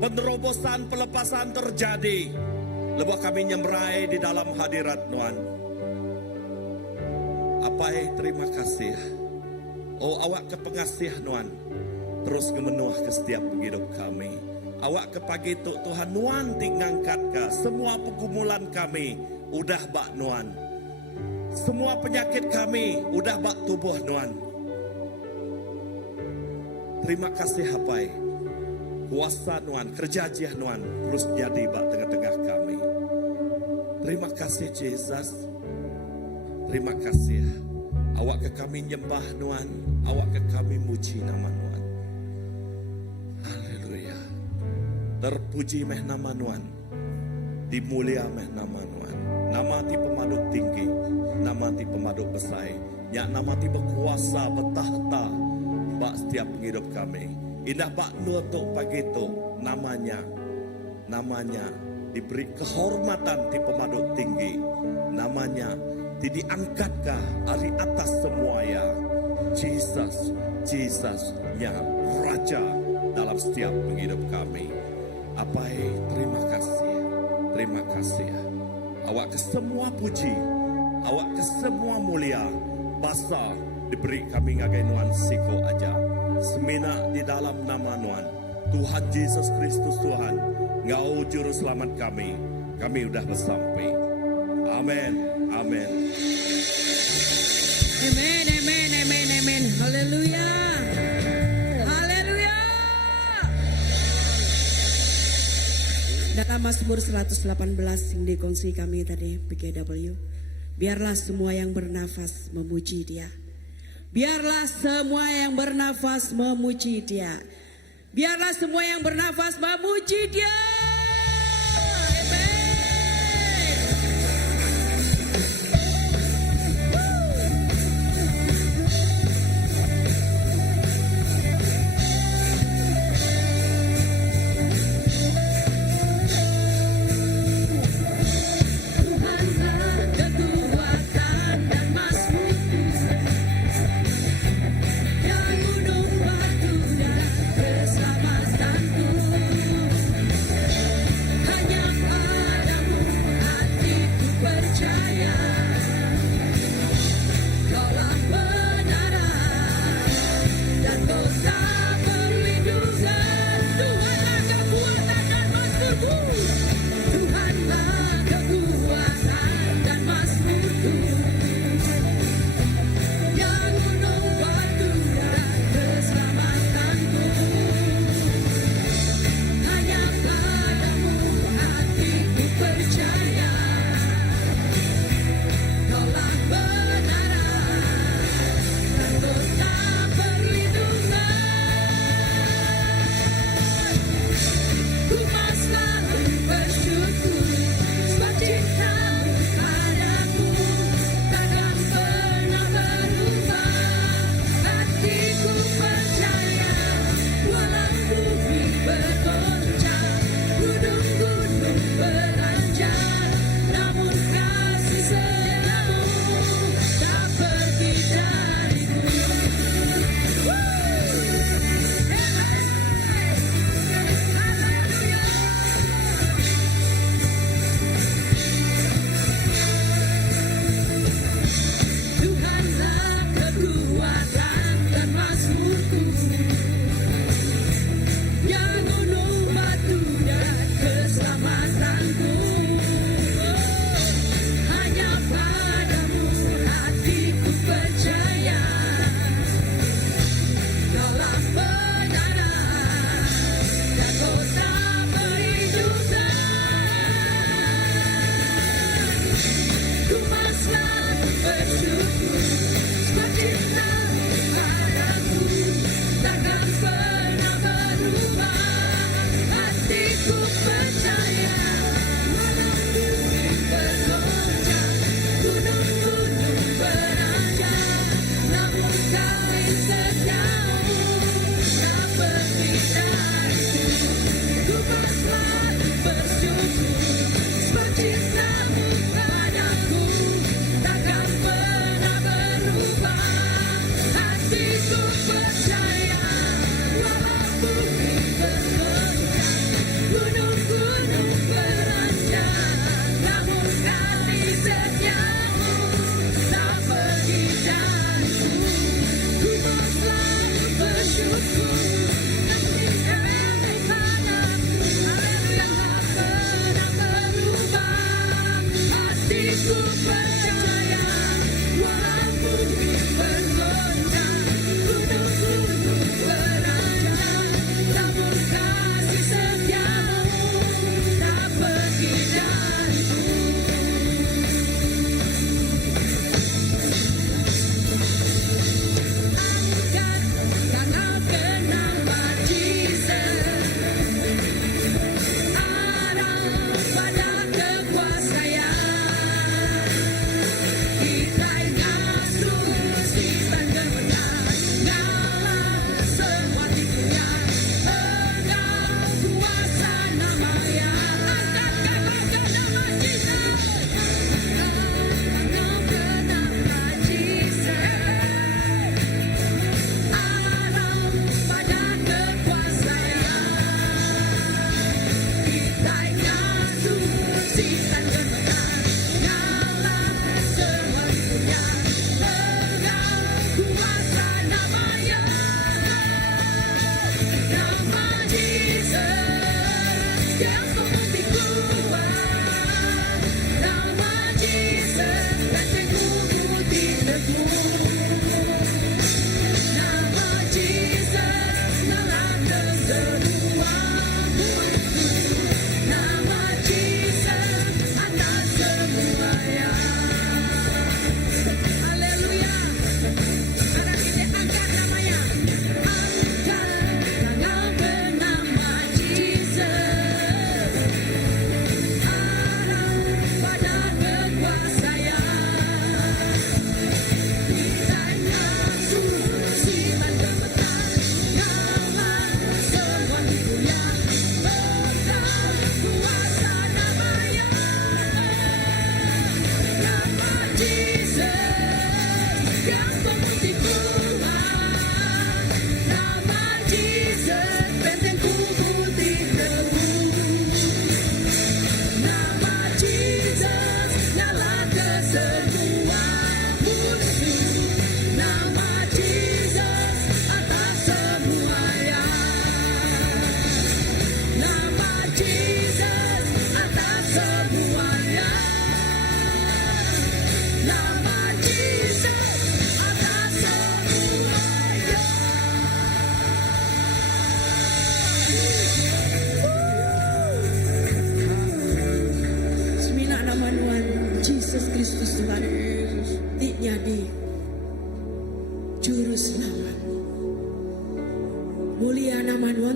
penerobosan, pelepasan terjadi. Lepas kami nyemrai di dalam hadirat Tuhan. Apai terima kasih. Oh awak ke pengasih Tuhan. Terus ngemenuh ke setiap hidup kami. Awak ke pagi itu Tuhan Tuhan tingangkat ke semua pergumulan kami. Udah bak Tuhan. Semua penyakit kami udah bak tubuh Tuhan. Terima kasih Apai. Kuasa Tuhan, kerja Jih Tuhan terus jadi bak tengah-tengah kami. Terima kasih Yesus. Terima kasih. Awak ke kami nyembah Tuhan, awak ke kami muji nama Tuhan. Haleluya. Terpuji meh nama Tuhan. Dimulia meh nama Tuhan. Nama ti pemaduk tinggi, nama ti pemaduk besar, ya nama ti berkuasa bertahta bak setiap hidup kami. Indah Pak nutuk pagi itu namanya diberi kehormatan di pemaduk tinggi, namanya diangkatkah dari atas semua ya. Jesus nya Raja dalam setiap hidup kami. Apai terima kasih. Awak ke semua puji, awak ke semua mulia, basa diberi kami ngagai Nuan siko aja. Semina di dalam nama Nuan, Tuhan Yesus Kristus Tuhan, Engkau juru selamat kami udah bersampai. Amin. Amen. Haleluya. Haleluya. Dalam Mazmur 118 yang dikongsi kami tadi PKW. Biarlah semua yang bernafas memuji Dia. Biarlah semua yang bernafas memuji Dia. Biarlah semua yang bernafas memuji Dia.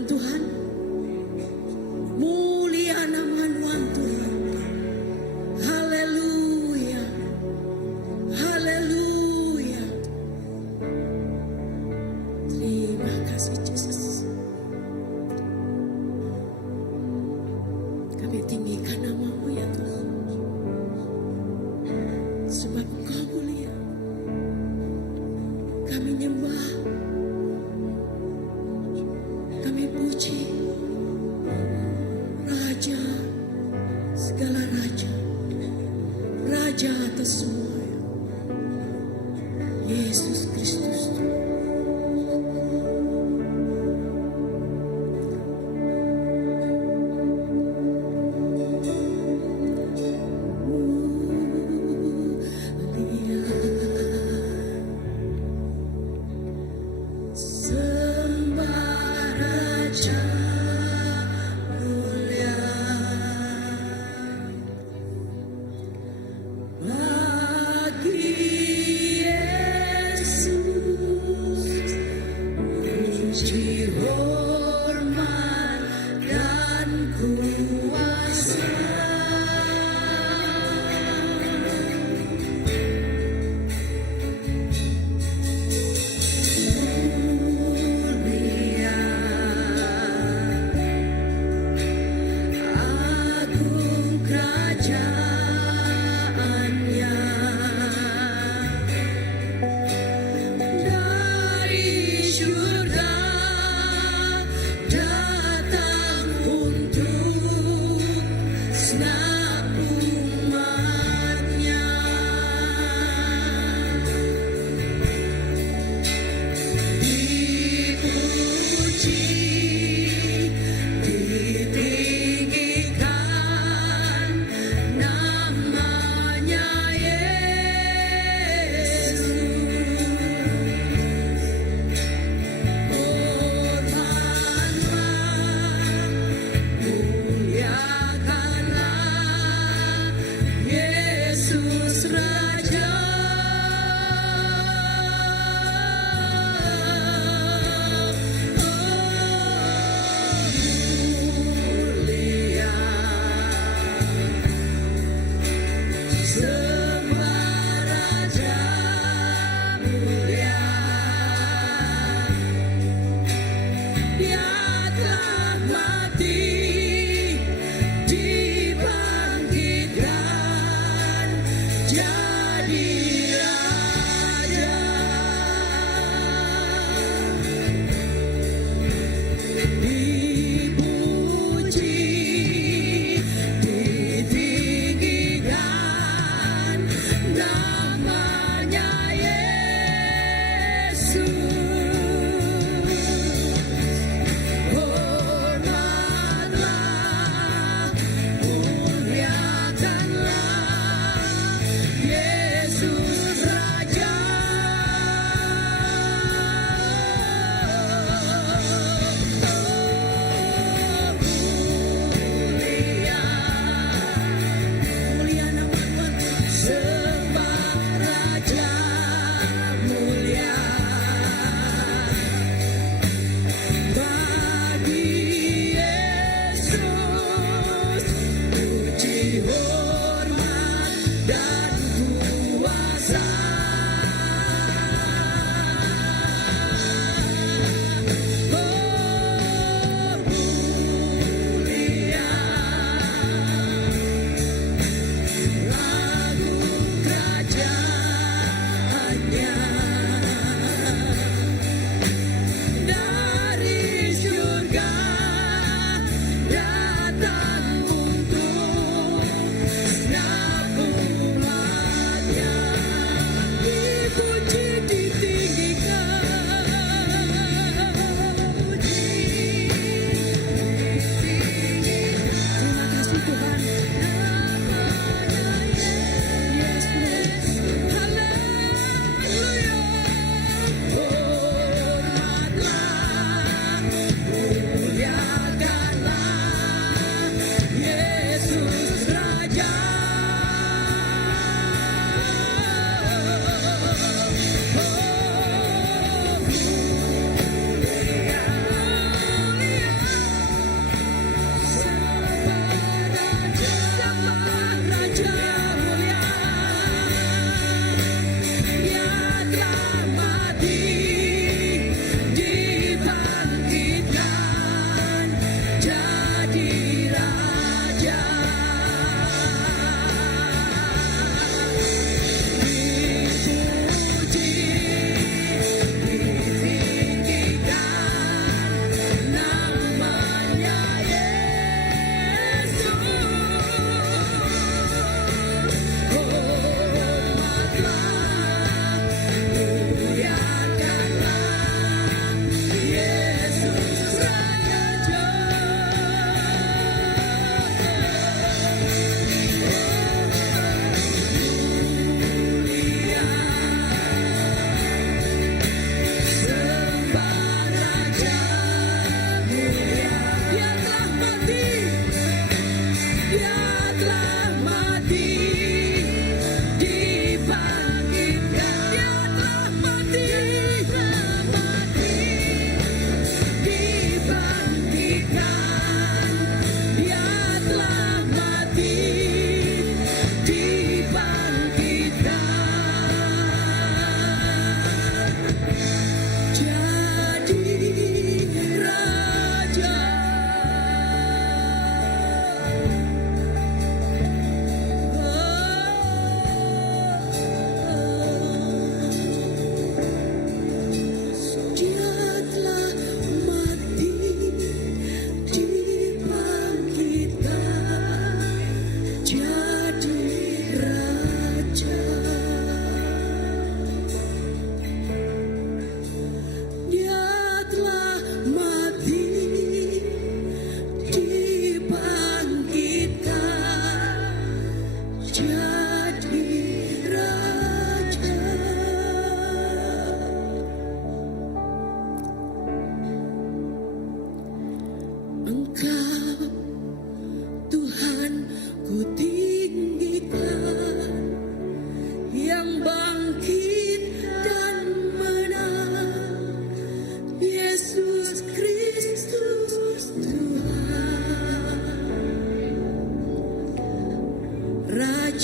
Tuhan. Mulia nama Tuhan. Haleluya. Haleluya. Terima kasih Yesus. Kami tinggikan nama-Mu ya Tuhan. Sebab Engkau mulia. Kami nyembah. Kami puji. Raja, segala raja. Raja atas semua. Yesus Kristus. Sembah Raja mulia.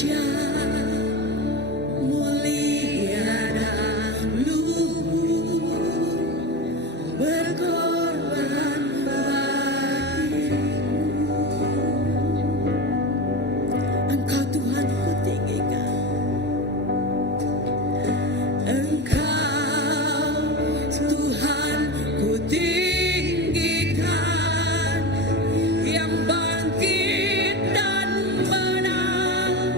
Raja mulia dahulu berkorban bagiku. Engkau Tuhan ku tinggikan, Engkau Tuhan ku tinggikan, yang bangkit dan menang,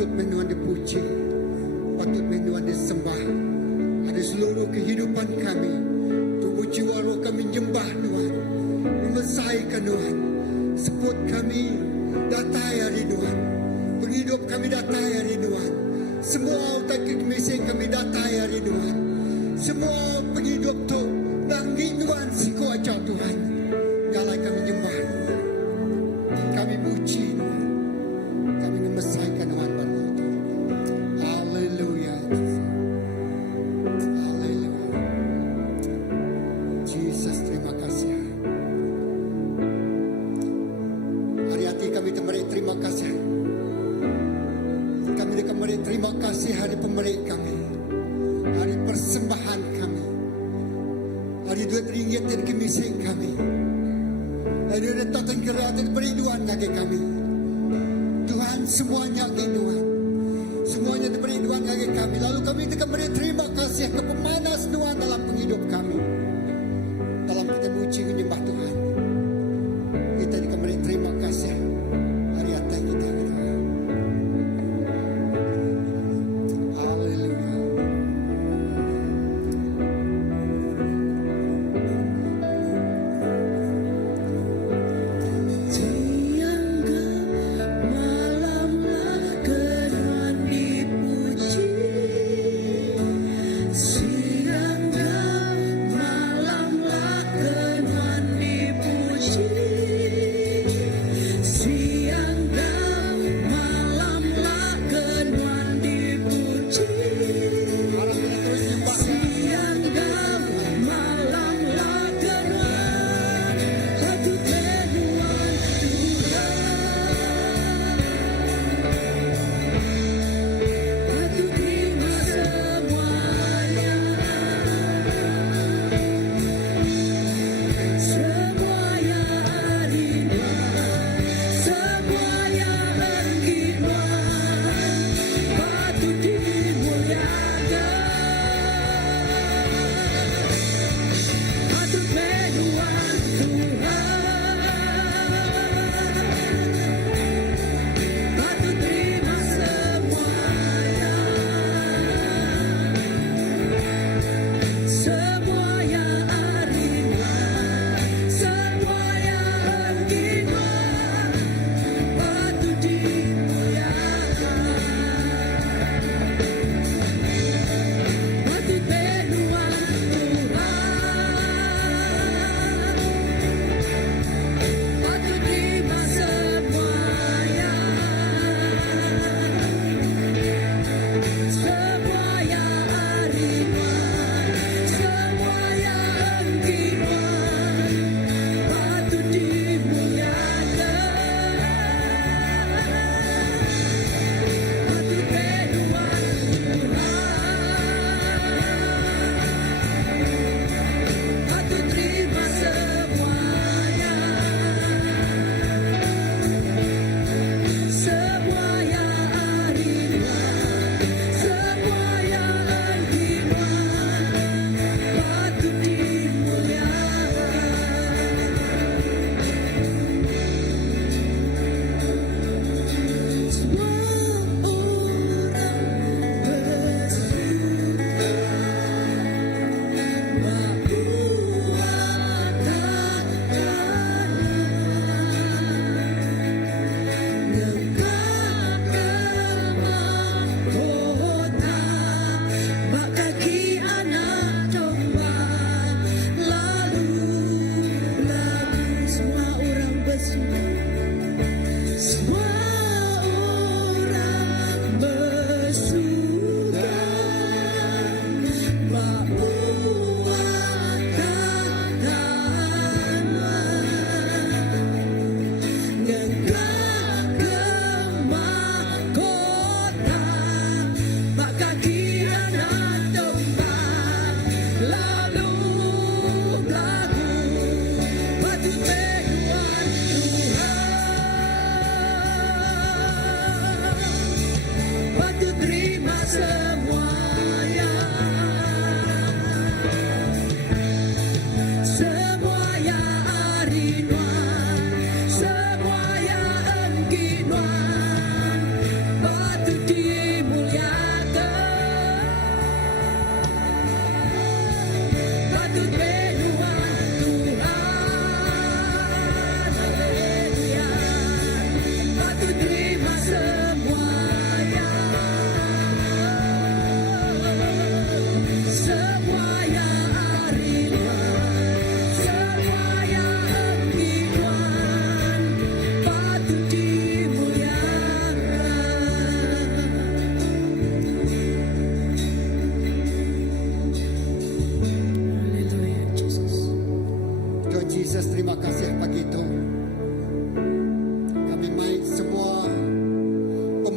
patut menuan dipuji, patut menuan disembah. Ada seluruh kehidupan kami, tubuh jiwa roh kami menyembah Tuhan, memesaikan Tuhan. Sebut kami datai hari Tuhan, penghidup kami datai hari Tuhan. Semua otak kemisik kami datai hari Tuhan. Semua penghidup tu bangkit Tuhan siku aja Tuhan. Nyalai kami menyembah Tuhan, kami puji Tuhan, kami memesaikan Tuhan pada itu. Haleluya, haleluya. Jesus, terima kasih. Hari hati kami temerik terima kasih. Kami temerik terima kasih hari pemerik kami, hari persembahan kami, hari duit ringgit dan kemisik kami, hari retak dan gerak dan periduan kaki kami. Tuhan semuanya ke Tuhan, semuanya periduan kaki kami. Lalu kami temerik terima kasih ke pemanas Tuhan dalam penghidup kami, dalam kita muji menyembah Tuhan. Kita dikembali terima kasih hari atas kita. Haleluya. Semua yang engkau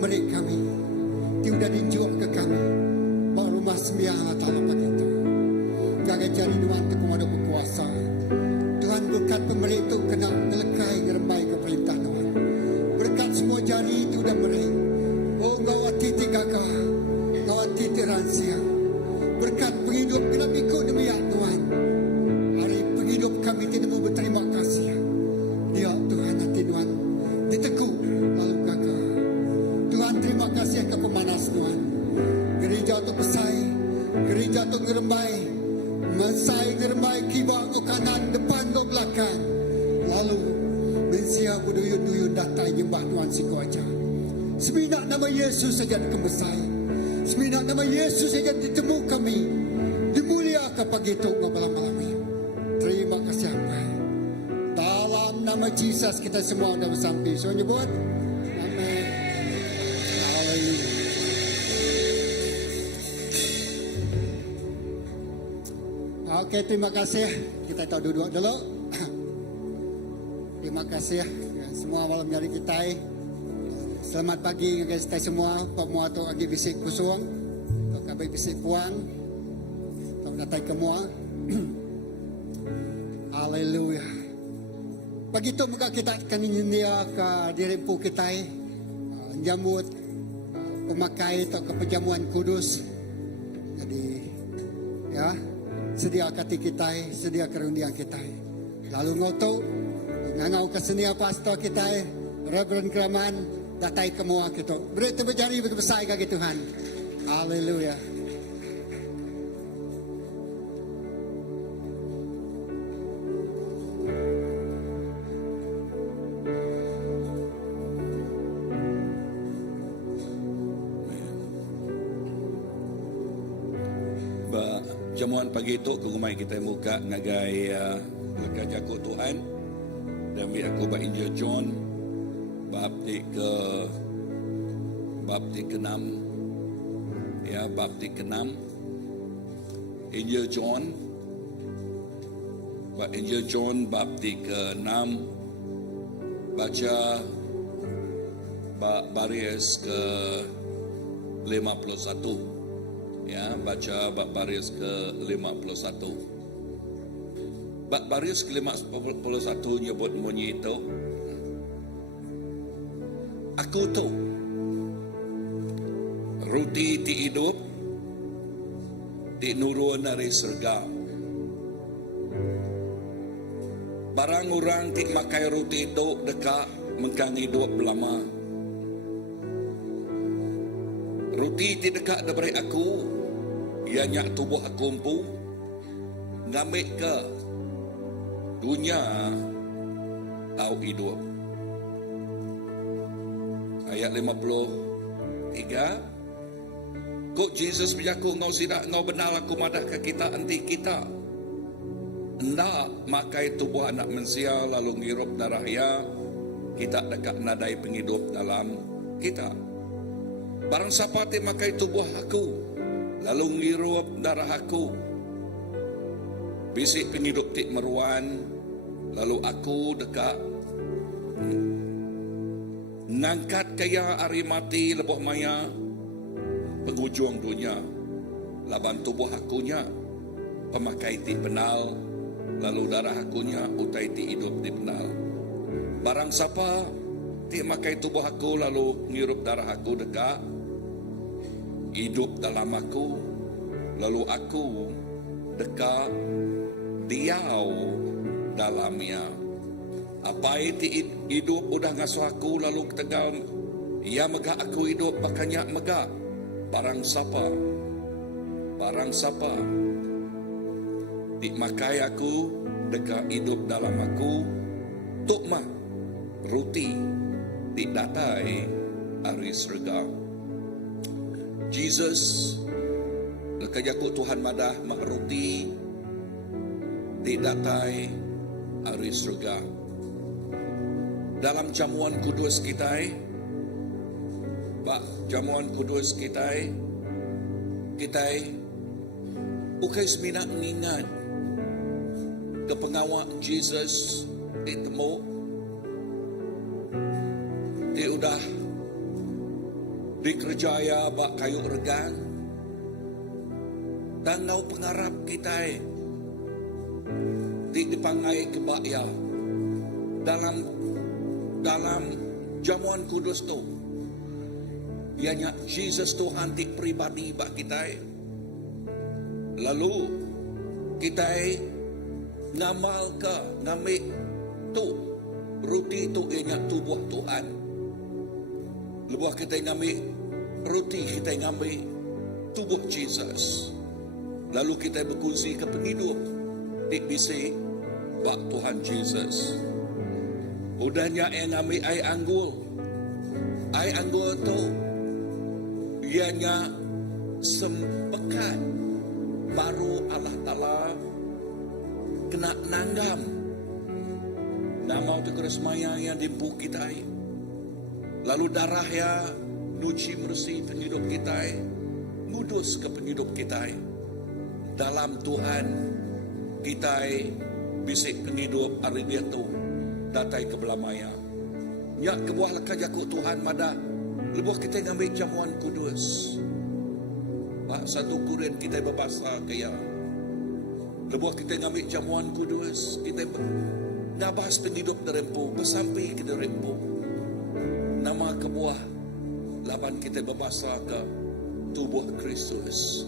pemerik kami. Tiada dinjual ke kami. Baru masmiah Allah Ta'ala pagi itu. Jaga jari Tuhan itu ada berkuasa. Tuhan berkat pemerik itu kena melekai ngerembai ke perintah Tuhan. Berkat semua jari itu dah mering. Oh ngawat titik gagah. Ngawat titik rahasia. Berkat penghidup kena ikut demi ya Tuhan. Hari penghidup kami tidak mau berterima kasih. Ya Tuhan hati Tuhan. Ditekuk lalu gagah. Tuhan terima kasih ke pemanas Tuhan. Gereja tu pesai. Gereja tu ngerembai. Mensai ngerembai kibak ke kanan depan ke belakang. Lalu mensia berduyun-duyun datang nyembah Tuhan siku aja. Seminat nama Yesus saja dikembesai. Seminat nama Yesus saja ditemu kami. Dimuliakan pagi itu malam-malam ini. Terima kasih apa. Dalam nama Yesus kita semua dah bersampai. So nyebut. Amin. Haleluya. Okey, terima kasih. Kita tahu duduk dulu. Terima kasih semua malam hari kita. Selamat pagi guys kita semua. Pemua tu lagi bisik kusung. Tu kabai bisik puang. Tu natai kemua. Haleluya. Pagi tu muka kita akan nyendia ke dirempu kita. Jambut pemakai atau keperjamuan kudus. Jadi ya, sedia hati kita, sedia kerundian kita. Lalu ngoto ngangau kesenia pastor kita, Reverend Kraman, datai kemua kita. Beri terjadi berbesar kaki Tuhan. Haleluya. Jamuan pagi itu kegumai kita muka ngagai lekat jago Tuhan dan biar aku buat Injil John bab ke-6 ya bab ke-6 Injil John bab ke-6 baca baris ke 51. Ya, baca bab baris ke-51. Bab baris ke-51 nyebut bunyi itu. Aku tu roti ti hidup ti nurun dari surga. Barang orang ti makai roti itu dekat mengkang hidup lama. Roti ti dekat daripada aku, ianya tubuh aku empu, ngambil ke dunia au hidup. Ayat 53. Kok Jesus berjaku ngau sidak ngau benar aku madak ke kita anti kita. Ndak makai tubuh anak manusia lalu ngirup darah ya, kita dekat nadai penghidup dalam kita. Barang siapa ti makai tubuh aku lalu ngirup darah aku, bisik penghidup ti meruan lalu aku dekat ngangkat kaya ari mati leboh maya penghujung dunia laban tubuh akunya pemakai ti benal lalu darah akunya utai ti hidup ti benal. Barang siapa ti makai tubuh aku lalu ngirup darah aku dekat hidup dalam aku, lalu aku dekat diau dalamnya. Apa itu hidup udah ngasuh aku lalu tegal, ia megah aku hidup makanya megah. Barang siapa dimakai aku dekat hidup dalam aku, tuk mah roti didatai ari surga. Jesus lekajaku Tuhan madah mak roti didatai ari surga. Dalam jamuan kudus kita, jamuan kudus kita bukan seminat mengingat ke pengawal Jesus ditemu dia udah di kerjaya bak kayu regan, dan ngau pengarap kita di dipangai kebaya dalam jamuan kudus tu, ianya Jesus Tuhan ti pribadi bak kita. Lalu kita ngamal ke ngamik tu roti tu ianya tubuh Tuhan. Lebuh kita ngamik roti, kita ngambil tubuh Jesus. Lalu kita berkongsi ke penghidup di bisi bak Tuhan Jesus. Udahnya yang ngambil air anggur. Air anggur tu ianya sempekat baru Allah Ta'ala kena nanggam. Nama tu keresmaya yang dimpu kita. Lalu darah ya nuci bersih penghidup kita, ngudus ke penghidup kita. Dalam Tuhan kita bisik penghidup hari dia tu datai ke belamaya. Nyak kebuah leka jakut Tuhan mada lebuh kita ngambil jamuan kudus. Pak satu kuren kita berbahasa kaya. Lebuh kita ngambil jamuan kudus, kita ngabas penghidup derempu, bersampai ke derempu. Nama kebuah laban kita berbahasa ke tubuh Kristus,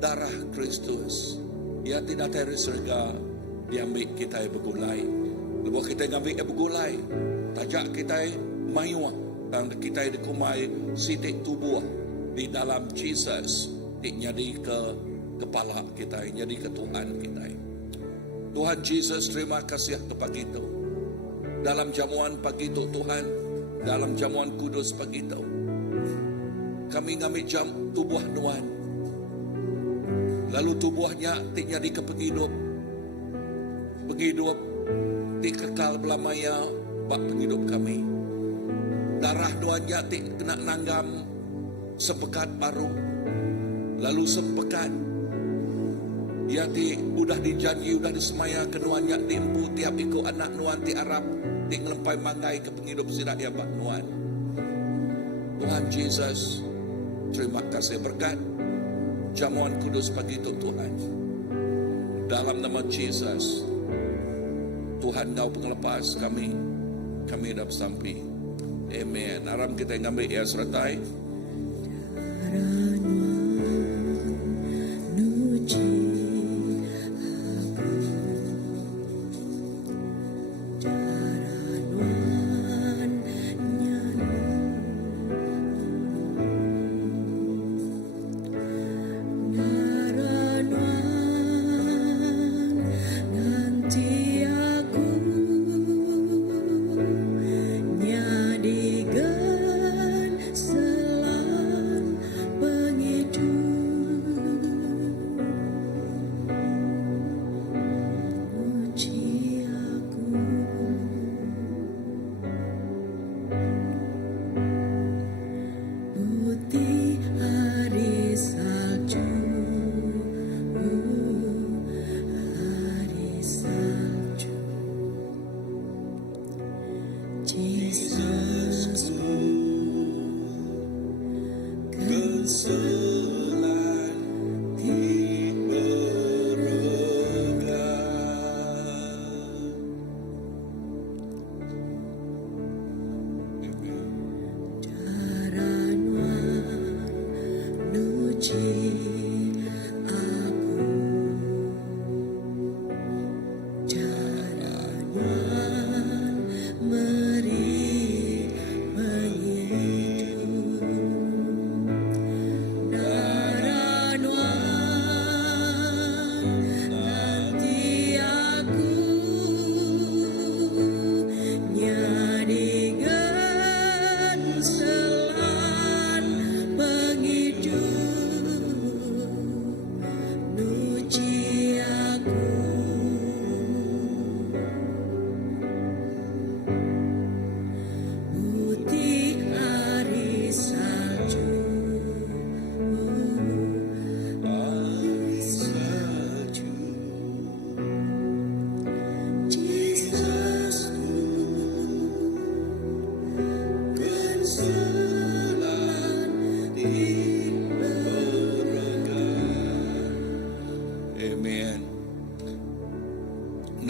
darah Kristus. Ya tidak dari surga diambil kita bergulai. Lepas kita ngambil bergulai, tajak kita mayuah dan kita dikumai sidik tubuh di dalam Jesus, jadi ke kepala kita, jadi ke Tuhan kita. Tuhan Jesus, terima kasih kepada kita. Dalam jamuan pagi itu Tuhan, dalam jamuan kudus pagi itu, kami ngambil jam tubuh Tuhan. Lalu tubuhnya jadi ke penghidup di kekal belamaya bak penghidup kami. Darah Tuhannya kena nanggam sepekat baru. Lalu sepekat ya udah dijanji, udah disemaya kenuannya dimpu tiap ikut anak nuan ti Arab di ngelempai manggai ke penghidup sidak ya bak nuan. Tuhan Jesus, terima kasih berkat jamuan kudus pagi itu Tuhan. Dalam nama Jesus, Tuhan kau pengelepas kami dapat sampai. Amen. Aram kita ngambil ya sertai.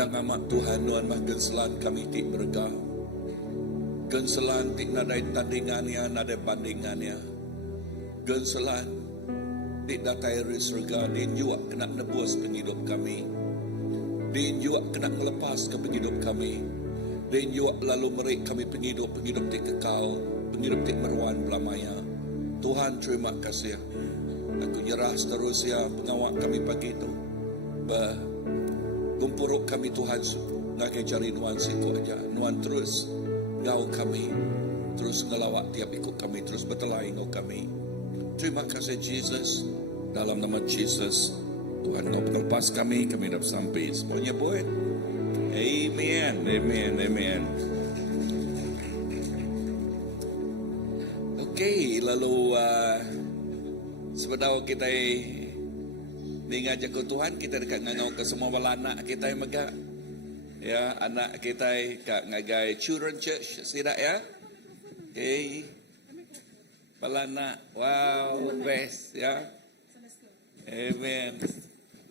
Nang amat Tuhan nuan mah genselan kami ti bergau. Genselan ti nadai tandingannya, nadai bandingannya. Genselan ti datai surga, din juga kena nebus penghidup kami. Din juga kena melepas ke penghidup kami. Din juga lalu merik kami penghidup ti kekal, penghidup ti meruan belamaya. Tuhan terima kasih. Aku nyerah seterusnya pengawak kami pagi itu. Kumpuruk kami Tuhan, ngakai cari nuan situ aja. Nuan terus ngau kami, terus ngelawak tiap ikut kami, terus betelai ngau kami. Terima kasih Jesus. Dalam nama Jesus, Tuhan kau lepas kami dapat sampai. Semuanya boleh. Amen, amen, amen. Okey, lalu sebentar kita ngajak ke Tuhan, kita dekat ngangau ke semua bala anak kita yang megak. Ya, anak kita kat ngagai Children Church, sidak ya. Okay. Bala anak, wow, best ya. Amen.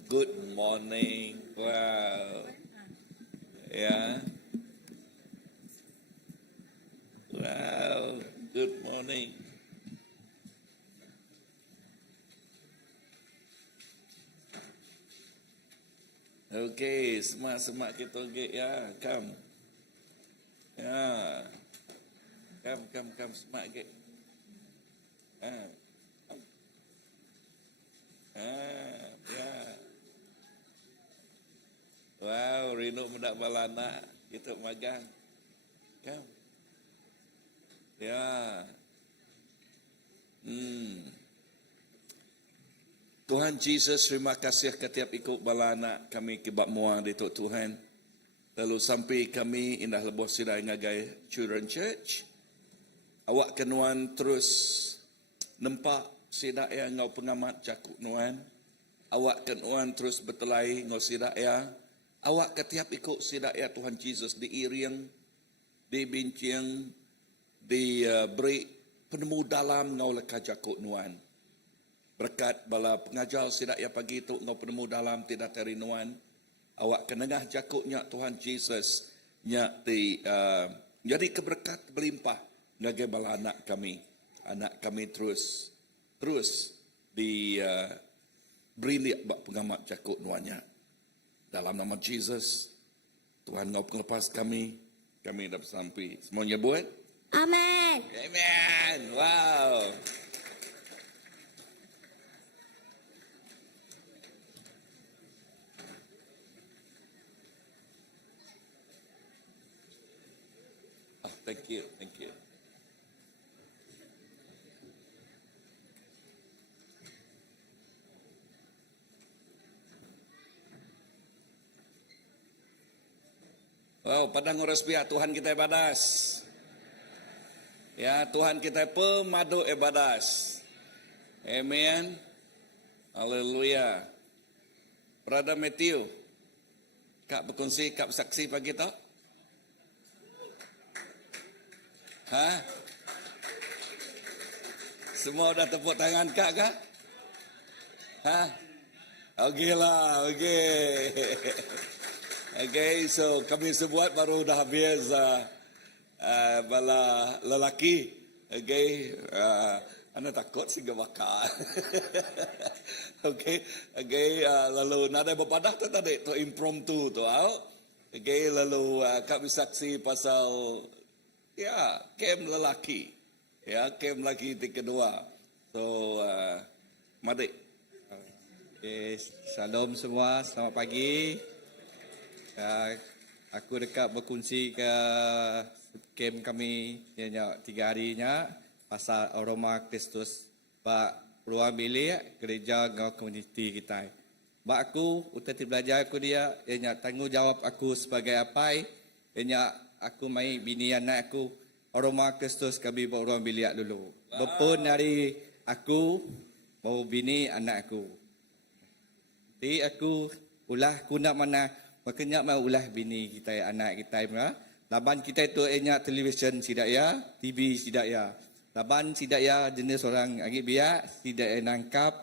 Good morning. Wow. Ya. Wow, good morning. Okey, semak kita okey ya, come. Ya. Come semak okey. Ya. Wow, rindu mendak balana kita magang. Come. Ya. Tuhan Jesus, terima kasih ketiap ikut bala anak kami kebab muang di Tuhan. Lalu sampai kami indah lebih sidai ngagai Children Church. Awak kenuan terus nampak sidak ya ngau pengamat cakuk nuan. Awak kenuan terus betelai ngau sidak ya. Awak ketiap ikut sidak ya Tuhan Jesus diiring, dibincang, diberi penemu dalam ngau leka cakuk nuan. Berkat bala pengajar sidak ya pagi itu ngau penemu dalam tidak terinuan. Awak kenengah jakuknya Tuhan Jesus nyak jadi keberkat berlimpah ngagai bala anak kami. Anak kami terus di beri liat bak pengamat jakuk nuannya. Dalam nama Jesus, Tuhan ngau pelepas kami dapat sampai. Semuanya buat? Amin. Amen. Wow. Thank you. Wow, padang urus pihak Tuhan kita ibadas. Ya, Tuhan kita pemadu ibadas. Amen. Haleluya. Brother Matthew, kak berkongsi, kak bersaksi pagi tak? Ha? Semua dah tepuk tangan kak kah? Ha? Okey lah, okey. Okey, so kami sebuat baru dah habis bala lelaki. Okey, anda takut sehingga bakal. Okey, lalu nada berpadah tu tadi, tu impromptu tu. Okey, lalu kak bersaksi pasal ya, kem lelaki. Ya, kem lelaki di kedua. So, mari. Okay, shalom semua, selamat pagi. Aku dekat berkongsi ke kem kami yang 3 harinya pasal aroma Kristus. Bak ruang bilik gereja dengan komuniti kita. Bak aku, utai belajar aku dia, yang tanggungjawab aku sebagai apa, yang aku mai bini anak aku aroma Kristus kami bawa ruang bilik dulu. Berpun dari aku mau bini anak aku. Jadi aku ulah kuna mana makanya mau ulah bini kita anak kita mana. Laban kita itu enyak televisyen sidak ya, TV sidak ya. Laban sidak ya jenis orang agak biak sidak nangkap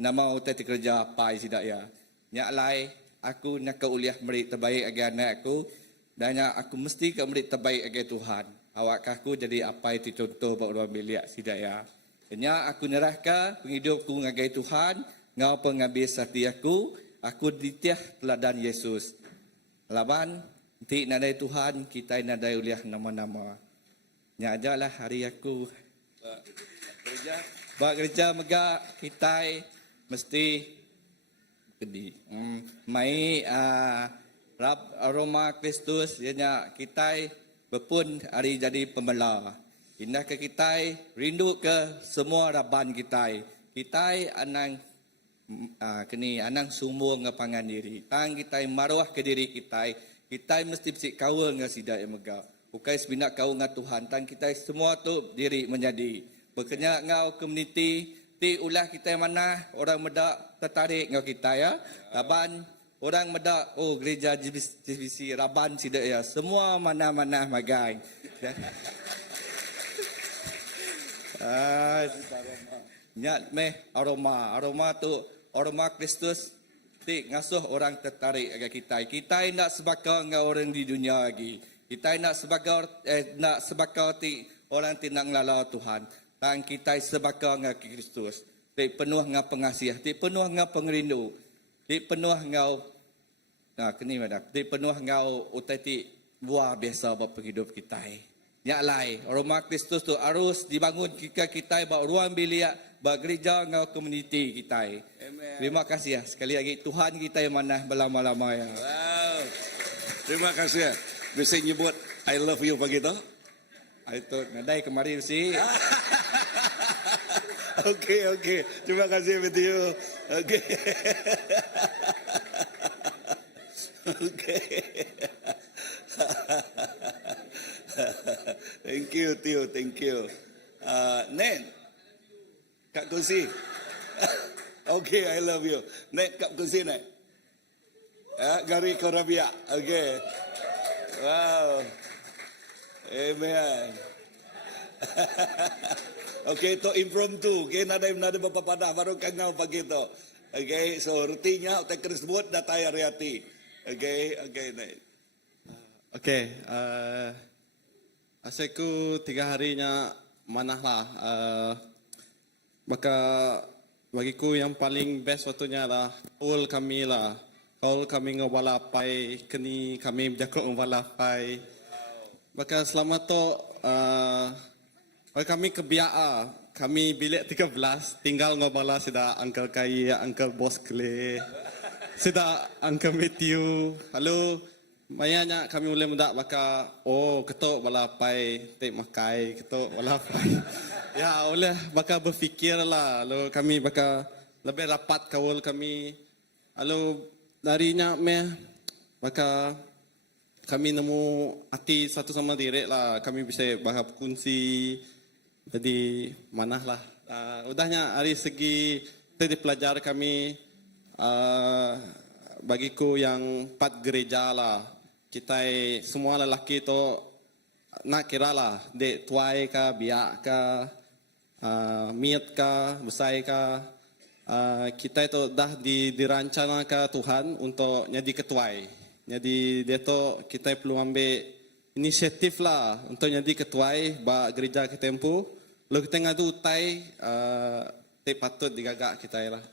nama utai kerja apa sidak ya. Nyak lai aku nak ke uliah merit terbaik bagi anak aku. Dan aku mesti ke merit terbaik bagi Tuhan. Awak aku jadi apa itu contoh buat orang biliak sidaya. Kenya aku nerahkan penghidupku ngagai Tuhan. Ngau pengambil sati aku ditiah teladan Yesus. Laban, nanti nadai Tuhan, kita nadai uliah nama-nama. Nya ajalah hari aku kerja megak kita mesti jadi mai Rab aroma Kristus ianya kita berpun hari jadi pembela. Indah ke kita rindu ke semua raban kita. Kita anang kini anang sumur ngapangan diri. Tang kita maruah ke diri kita. Kita mesti bisik kawal dengan sidak yang megak. Bukai sebinak kawal dengan Tuhan. Tang kita semua tu diri menjadi. Berkenyak ngau komuniti. Ti ulah kita mana orang medak tertarik ngau kita ya. Raban orang medak gereja JVC Raban sidak ya. Semua mana-mana magai. Nyat meh aroma tu aroma Kristus ti ngasuh orang tertarik agak kita. Kita nak sebakau dengan orang di dunia lagi. Kita nak sebakau ti orang ti nak ngelalau Tuhan. Tang kita sebakau dengan Kristus. Ti penuh dengan pengasiah, ti penuh dengan pengerindu. Ti penuh ngau kini mana? Ti penuh ngau utai ti luar biasa buat hidup kita. Nyak lai, aroma Kristus tu harus dibangun kita buat ruang bilik, buat gereja ngau komuniti kita. Amen. Terima kasih ya. Sekali lagi Tuhan kita yang mana berlama-lama ya. Wow. Terima kasih. Bisa nyebut I love you begitu? Itu nadai kemari sih. Okey. Terima kasih Matthew. Okey. Okey. Thank you, Tio. Thank you. Nen, Kak Kursi. Okay, I love you. Nen, Kak Kursi, Nen. Gari Korabia. Okay. Wow. Amen. Okay, to impromptu. Okay, nada papapada baru kangau begitu. Okay, so rutinya utai tersebut datai ariati. Okay, Nen. Okay, asyku 3 harinya manahlah. Maka bagiku yang paling best waktunya lah kaul kami lah. Kaul kami ngawalapai, kini kami berjakuk ngawalapai. Maka selama tu kami kebiaa, kami bilik 13 tinggal ngawala sida Uncle Kai, Uncle Bos Kle, sida Uncle Matthew. Halo. Mayanya kami boleh mendak baka ketuk balapai tek makai ketuk balapai. Ya oleh baka berfikirlah lalu kami baka lebih rapat kawal kami. Lalu darinya meh baka kami nemu hati satu sama diri lah, kami bisa baka berkongsi. Jadi manahlah. Udahnya hari segi tadi pelajar kami bagiku yang 4 gereja lah. Kita semua lelaki tu nak kira lah, dek tuai ka, biak ka, miat ka, besai ka. Kita itu dah dirancangkan Tuhan untuk jadi ketuai. Jadi dia tu kita perlu ambil inisiatif lah untuk jadi ketuai bak gereja kita tempu. Lalu kita ngadu utai, patut digagak kita lah.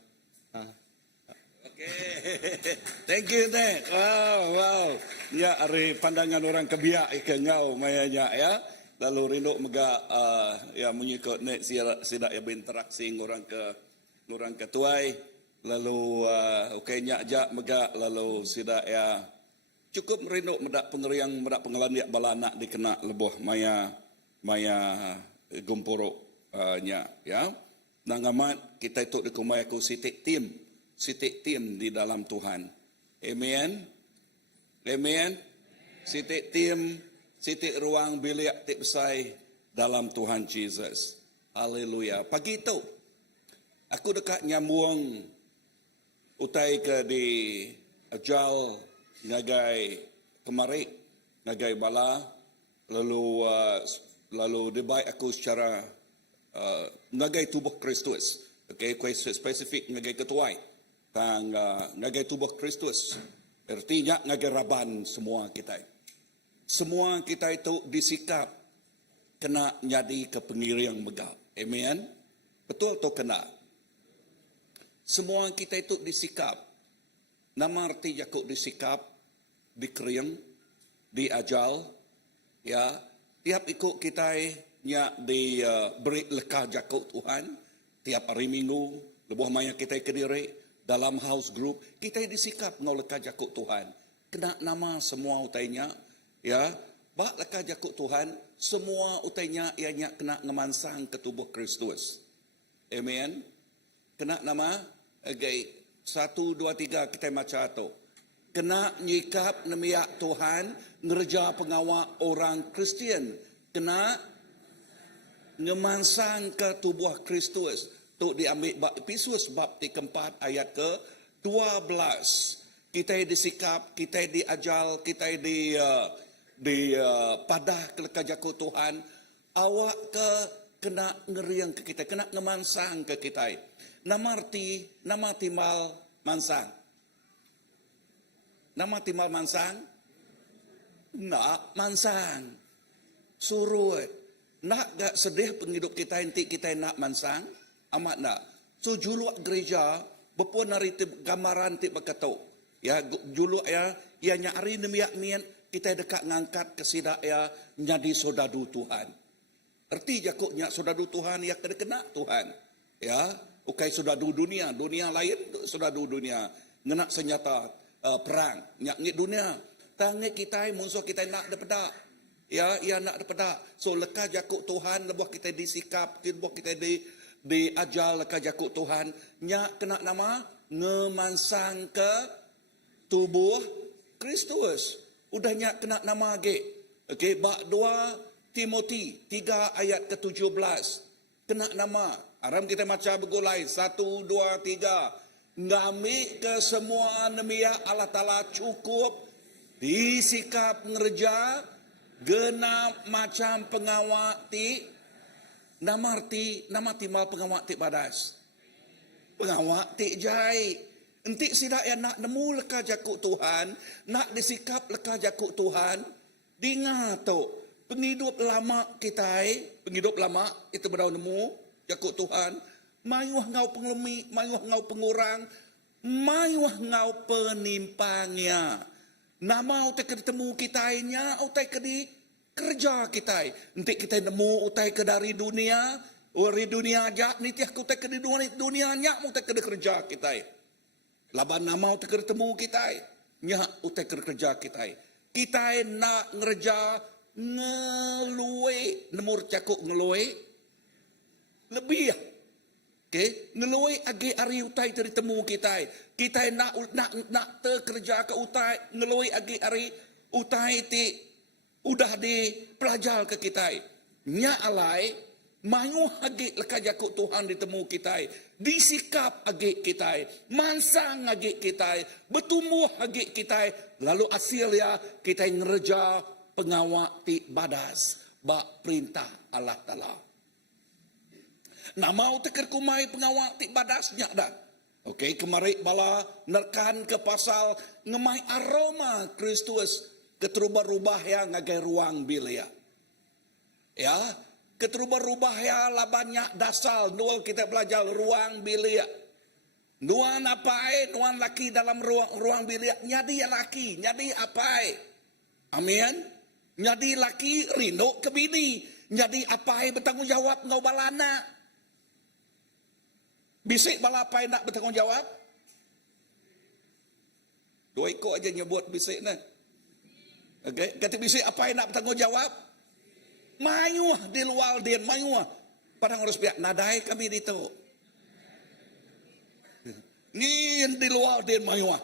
Thank you, Nek. Wow. Ya, hari pandangan orang kebiak ikan ngau mayanya ya. Lalu rindu mega ya mengikut Nek sidak ya berinteraksi orang ketuai. Lalu nyak jak mega lalu sidak ya cukup rindu medak pengeriang medak pengalaman dia balanak dikena lebuh maya gumpuruk nya ya. Nangamat kita itu dikumai aku sitik tim di dalam Tuhan. Amen. Sitik tim, sitik ruang bilik tik besai dalam Tuhan Jesus. Haleluya. Pagi itu aku dekat nyambung utai ke di ajal ngagai kemari ngagai bala lalu dibaik aku secara ngagai tubuh Kristus. Okay, kuasa spesifik ngagai ketuai. Tang ngagai tubuh Kristus. Artinya ngageraban semua kita. Semua kita itu disikap kena jadi ke pengira yang megap. Amen. Betul atau kena? Semua kita itu disikap. Nama arti jakuk disikap, dikering, diajal, ya. Tiap ikut kita nya diberi lekah jakuk Tuhan. Tiap hari Minggu, lebuh maya kita ke diri dalam house group, kita disikap ngau lekah jakuk Tuhan. Kena nama semua utainya, ya. Bak lekah jakuk Tuhan, semua utainya ianya kena ngemansang ke tubuh Kristus. Amen. Kena nama, okay. 1, 2, 3 kita macam tu. Kena nyikap nemiak Tuhan, ngerja pengawal orang Kristian. Kena ngemansang ke tubuh Kristus. Tu diambil bab Efesus bab 4 ayat ke 12. Kita disikap, kita diajal, kita di padah ke jaku Tuhan. Awak ke kena ngeriang ke kita, kena ngemansang ke kita. Nama timbal mansang. Nama timbal mansang? Nak mansang. Suruh. Nak gak sedih penghidup kita inti kita nak mansang? Amat nak. So juluk gereja, berpuan hari gambaran ti berkata. Ya juluk ya, ia nyari nemiak niat kita dekat ngangkat ke sidak ya jadi sodadu Tuhan. Erti jakuknya sodadu Tuhan ya kena Tuhan. Ya. Ukai sudah du dunia lain sudah du dunia ngenak senjata perang nyak dunia tangi kita musuh kita nak dapat ya nak dapat so lekah jakuk Tuhan lebuh kita disikap lebuh kita diajar lekah jakuk Tuhan nyak kena nama ngemansang ke tubuh Kristus udah nyak kena nama ge okey bab 2 Timothy 3 ayat ke-17 kena nama Aram kita macam begulai. 1, 2, 3. Ngamik ke semua nemiak Allah Ta'ala cukup. Disikap ngerja. Genap macam pengawak ti. Nama timbal pengawak ti badas. Pengawak ti jai. Entik sidak yang nak nemu lekah jakuk Tuhan. Nak disikap lekah jakuk Tuhan. Dengar tu. Penghidup lama kita. Penghidup lama itu berau nemu. Jakut Tuhan, mayuh ngau pengelemi, mayuh ngau pengurang, mayuh ngau penimpangnya. Nama utai ketemu kita nya, utai ke di kerja kita. Nanti kita nemu utai ke dari dunia aja, ni tiap utai ke di dunia nya, utai ke di kerja kita. Laban nama utai ke ketemu kita, nya utai ke kerja kita. Kita nak ngerja ngelue, nemur cakuk ngelue. Lebih okay? Ngeloi agi ari utai dari temu kita. Kita nak terkerja ke utai. Ngeloi agi ari utai ti udah dipelajar ke kita. Nya alai mayuh agi lekah jakuk Tuhan ditemu kita. Disikap agi kita. Mansang agi kita. Bertumbuh agi kita. Lalu hasilnya kita ngerja pengawak ti badas. Bak perintah Allah Ta'ala. Nah mau teker kumai pengawal ti badasnya dah. Okey, kemari bala nerkan ke pasal ngemai aroma Kristus keterubah-rubah ya ngagai ruang bilia. Ya, keterubah-rubah ya lah banyak dasal nual kita belajar ruang bilia. Nuan apai, nuan laki dalam ruang bilia, nyadi laki, nyadi apai. Amin. Nyadi laki rindu ke bini, nyadi apai bertanggungjawab ngau balana. Bisik balapai nak bertanggungjawab? 2 ekor aja nyebut bisik ni. Okey, kata bisik apa yang nak bertanggungjawab? Mayuh di luar dia, mayuh. Padang harus biar nadai kami itu. Ni di luar dia mayuh.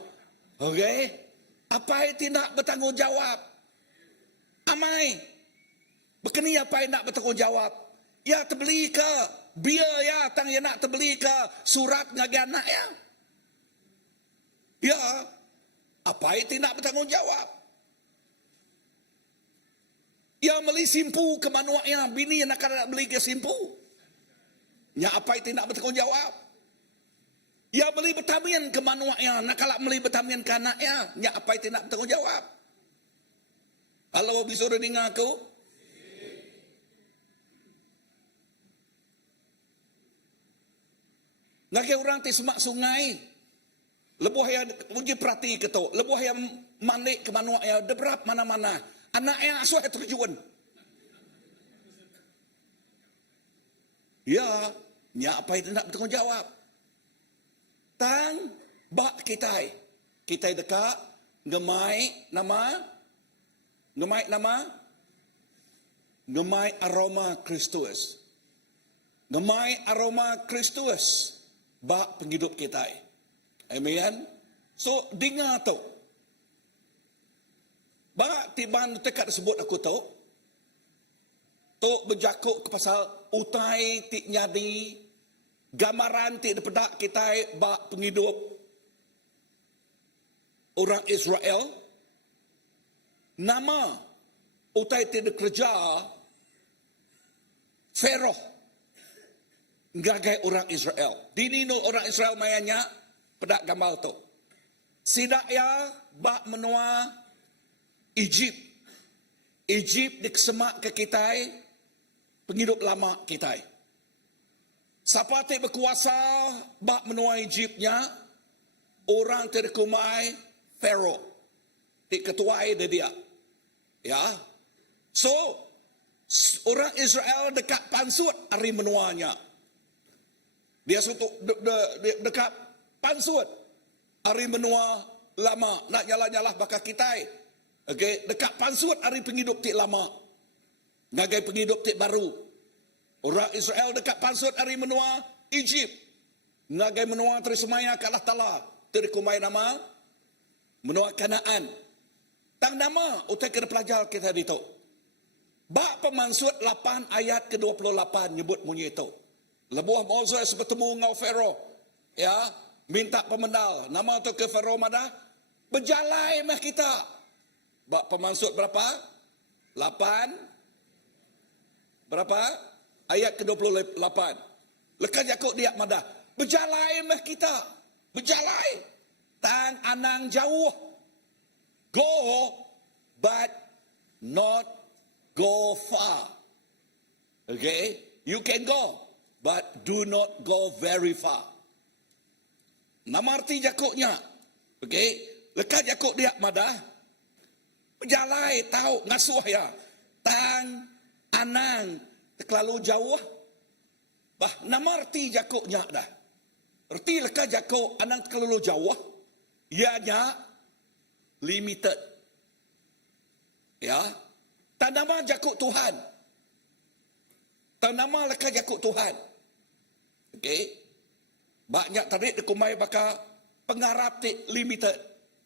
Okey? Apa yang tidak bertanggungjawab? Amai. Bekeni apa yang nak bertanggungjawab? Ya terbeli ke? Biar ya tang ya nak terbeli ke surat ngagi anak ya. Ya. Apa yang tidak bertanggungjawab? Ya beli simpu ke manuak ya. Bini yang nak beli ke simpu. Ya apa yang tidak bertanggungjawab? Ya beli betamian ke manuaknya, nak kalak beli betamian ke anaknya, nya apa itu nak bertanggungjawab? Kalau disuruh dengar aku, ngake orang ti semak sungai, lebuh yang pergi perhati ke tu, lebuh yang mandi ke manuaknya, deberap mana-mana, anaknya asuh terjun. Ya, nya apa itu nak bertanggungjawab? Tang bak kita dekat gemai nama gemai aroma Kristus, gemai aroma Kristus bak penghidup kita. Amen. So dengar tu, bak tiban tekat sebut aku tu berjakuk ke pasal utai ti nyadi gambaran ti depedak kita bak penghidup orang Israel. Nama utai ti kerja Pharaoh ngagai orang Israel. Dinino orang Israel mayanya pedak gambar tu. Sidak ya bak menua Egypt. Egypt dikesemak ke kita penghidup lama kita. Siapa yang berkuasa bak menua Egyptnya, orang terkumai Pharaoh. Diketuai dia. Ya. So, orang Israel dekat pansut hari menuanya. Dia dekat pansut hari menua lama. Nak nyala-nyala bakal kita. Okay. Dekat pansut hari penghidup tik lama. Ngagai penghidup tik baru. Orang Israel dekat pansut hari menua Egypt. Ngagai menua terisemaya kalah tala. Terikumai nama menua Kanaan. Tang nama utai kena pelajar kita itu. Bak pemansut 8 ayat ke-28 nyebut bunyi itu. Lebuah Moses bertemu dengan Pharaoh. Ya, minta pemendal. Nama tu ke Pharaoh mana? Berjalai mah kita. Bak pemansut berapa? 8. Berapa? Ayat ke-28. Lekas Yakub dia madah. Berjalai mah kita. Berjalai. Tang anang jauh. Go, but not go far. Okay? You can go, but do not go very far. Nama arti Yakubnya. Okay? Lekas Yakub dia madah. Berjalai tahu ngasuh ya. Tang anang terlalu jauh. Bah, nama arti Yakubnya dah. Arti lekas Yakub anang terlalu jauh. Ianya limited. Ya. Tak nama Yakub Tuhan. Tak nama lekas Yakub Tuhan. Okey. Banyak tadi dikumai bakal pengharap ti limited.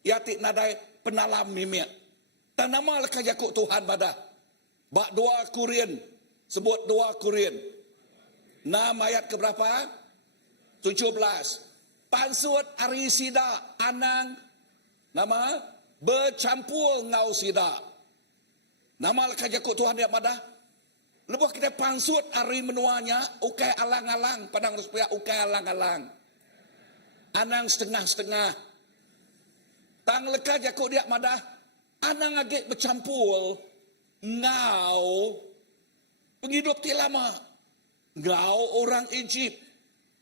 Ya ti nadai penalam mimik. Tak nama lekas Yakub Tuhan badah. Bak 2 Korin. Sebut 2 Korin. 6 ayat ke berapa? 17. Pansut ari sida anang nama bercampur ngau sida. Nama lekas Yakub Tuhan dia madah. Lepas kita pansut ari menuanya ukai alang-alang padang supaya ukai alang-alang. Anang setengah-setengah. Tang lekas Yakub dia madah anang agak bercampur ngau penghidup ti lama. Ngau orang Egypt.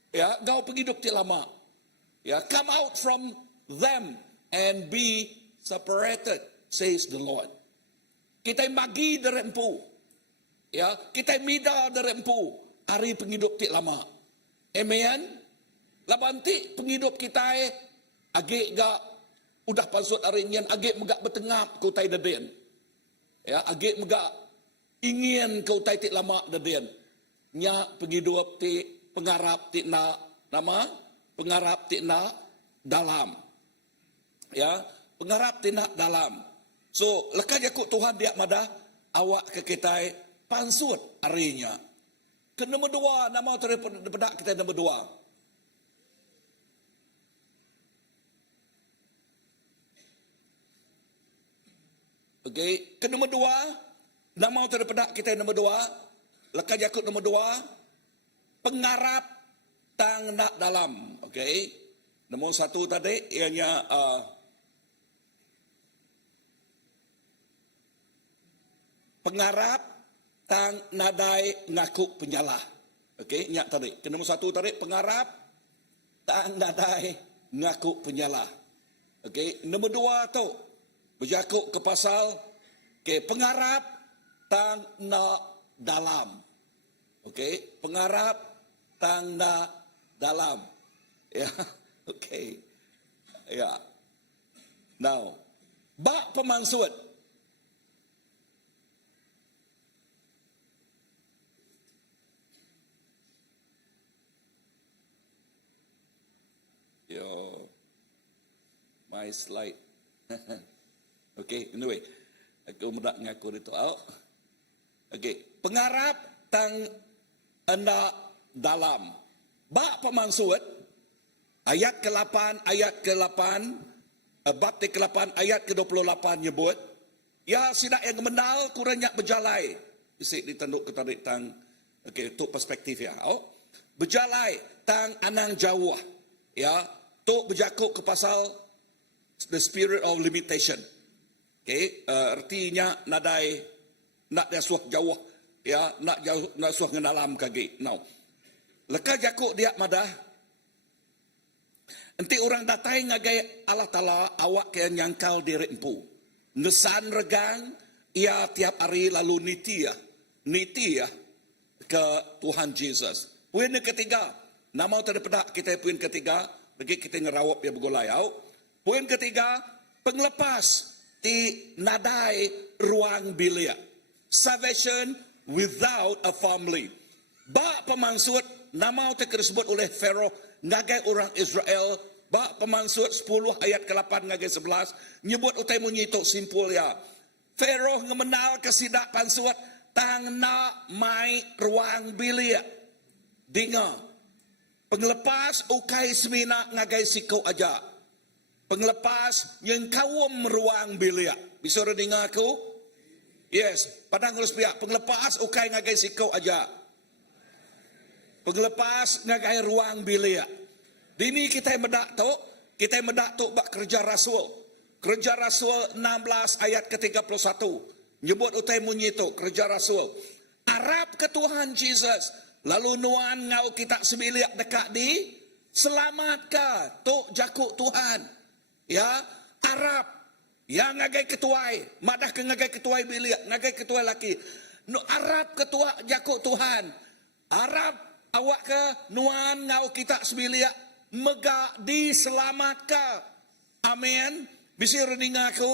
Ya, ngau penghidup ti lama. Ya, come out from them and be separated, says the Lord. Kita bagi dari empu. Ya, kita mida dari empu hari penghidup ti lama. Amen. Labanti penghidup kita agak gak udah pansut hari nyan agak megak bertengap ku tai deden. Ya, agak megak ingin kau tai ti lama deden. Nya penghidup ti pengarap ti na nama pengarap ti na dalam. Ya, pengarap ti na dalam. So, lekas Yakub Tuhan dia madah awak ke kita pansut harinya. Ke nombor 2 nama terpedak kita nombor 2. Okey, ke nombor 2 nama terpedak kita nombor 2. Lekas Yakub nombor 2 pengarap tang nak dalam. Okey. Nombor satu tadi ianya pengarap tang nadai ngaku penyalah. Okey, nyak tadi. Nombor satu tadi pengarap tang nadai ngaku penyalah. Okey, nombor dua tu berjakuk ke pasal pengarap tang na dalam. Okey, pengarap tang na dalam. Ya, okey. Ya. Now, bak pemansut. Yo, my slide. Okay, anyway, aku mudah ngaku itu out. Okay, pengarap tang anda dalam. Bak pemansut, ayat ke-8, bab ke-8, ayat ke-28 nyebut, ya sidak yang menal kurangnya berjalai. Bisik ditanduk ketarik tang, okay, itu perspektif ya. Berjalai tang anang jauh. Ya, tu berjakuk ke pasal the spirit of limitation. Okay, artinya nadai nak dasuh jauh, ya nak jauh dasuh ngedalam kaki. Now, lekas jakuk dia madah. Nanti orang datai ngagai Allah Ta'ala awak kaya nyangkal diri empu. Ngesan regang, ia tiap hari lalu niti ya ke Tuhan Yesus. Poin ketiga, nama terdepada kita poin ketiga, bagi kita ngerawap ya bergolayau. Poin ketiga, penglepas di nadai ruang bilik. Salvation without a family. Bak pemansut, nama tersebut oleh Pharaoh, ngagai orang Israel, bak pemansut 10 ayat ke-8 ngagai 11, nyebut utai munyi itu simpul ya. Pharaoh ngemenal kesidak pansut, tang na mai ruang bilik. Dengar, penglepas ukai semina ngagai sikau aja. Penglepas yang kawam ruang bilik. Bisa orang dengar aku? Yes, padang harus pihak. Penglepas ukai ngagai sikau aja. Penglepas ngagai ruang bilik. Dini kita medak tu bak kerja rasul. Kerja rasul 16 ayat ke-31. Nyebut utai munyi tu, kerja rasul. Arab ke Tuhan Jesus. Lalu nuan ngau kita sebiliak dekat di selamatkah tu jakuk Tuhan. Ya, Arab yang ngagai ketuai, madah ke ngagai ketuai bilik, ngagai ketuai laki. No Arab ketua jakuk Tuhan. Arab awak ke nuan ngau kita sebiliak mega diselamatkan. Amin. Bisa reningah aku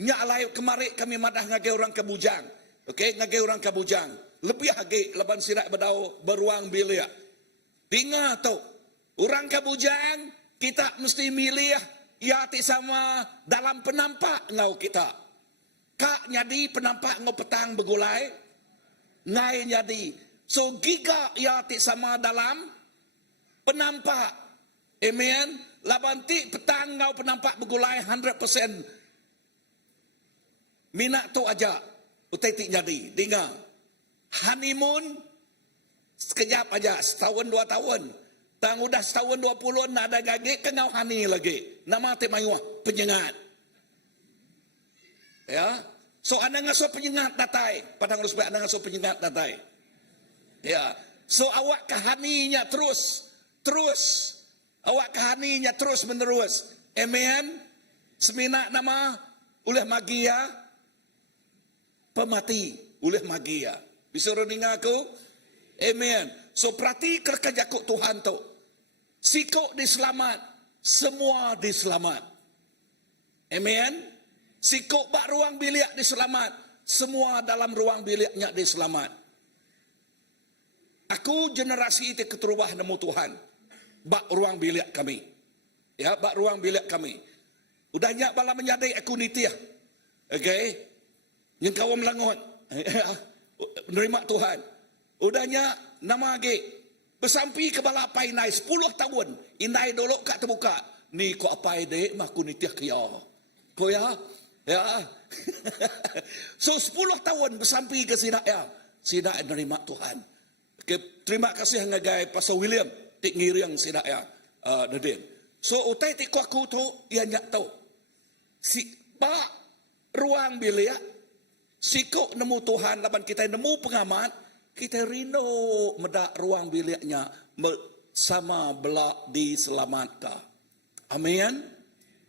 nya alai kemari kami madah ngagai orang kebujang. Okey, ngagai orang kebujang. Lebih lagi leban sirak bedau beruang bilik. Dengar tu, orang kebujang kita mesti milih ya ti sama dalam penampak ngau kita. Kak nyadi penampak ngau petang begulai. Ngai nyadi. So giga ya ti sama dalam penampak. Amen. Labanti petang ngau penampak begulai 100%. Minat tu aja. Utai ti nyadi. Dengar. Honeymoon sekejap aja. Setahun 2 tahun. Tang udah setahun 20 nak ada gage kengau hani lagi. Nama te mayuah penyengat. Ya. So anda ngasuh penyengat datai. Padang harus baik anda ngasuh penyengat datai. Ya. So awak kahaninya terus. Awak kahaninya terus menerus. Amen. Semina nama oleh magia pemati oleh magia. Bisa dengar aku? Amen. So perhati kerja jakuk Tuhan tu. Sikok diselamat, semua diselamat. Amen. Sikok bak ruang bilik diselamat, semua dalam ruang biliknya diselamat. Aku generasi itu keterubah nemu Tuhan. Bak ruang bilik kami. Ya, bak ruang bilik kami. Udahnya bala menyadai aku nitiah. Okay. Yang kau melangon. Menerima Tuhan. Udahnya nama lagi. Bersampi ke bala apai nai 10 tahun. Inai dulu kak terbuka. Ni ko apai dek maku nitiah kaya. Ko ya? Ya. So 10 tahun bersampi ke sida ya. Sida menerima Tuhan. Okay, terima kasih ngagai Pastor William. Tik ngiriang sida ya. Dedin. So utai ti ko aku tu ia nyak tau. Si ba ruang bilik siko nemu Tuhan laban kita nemu pengamat, kita rino medak ruang biliknya sama belak diselamatkan. Amin.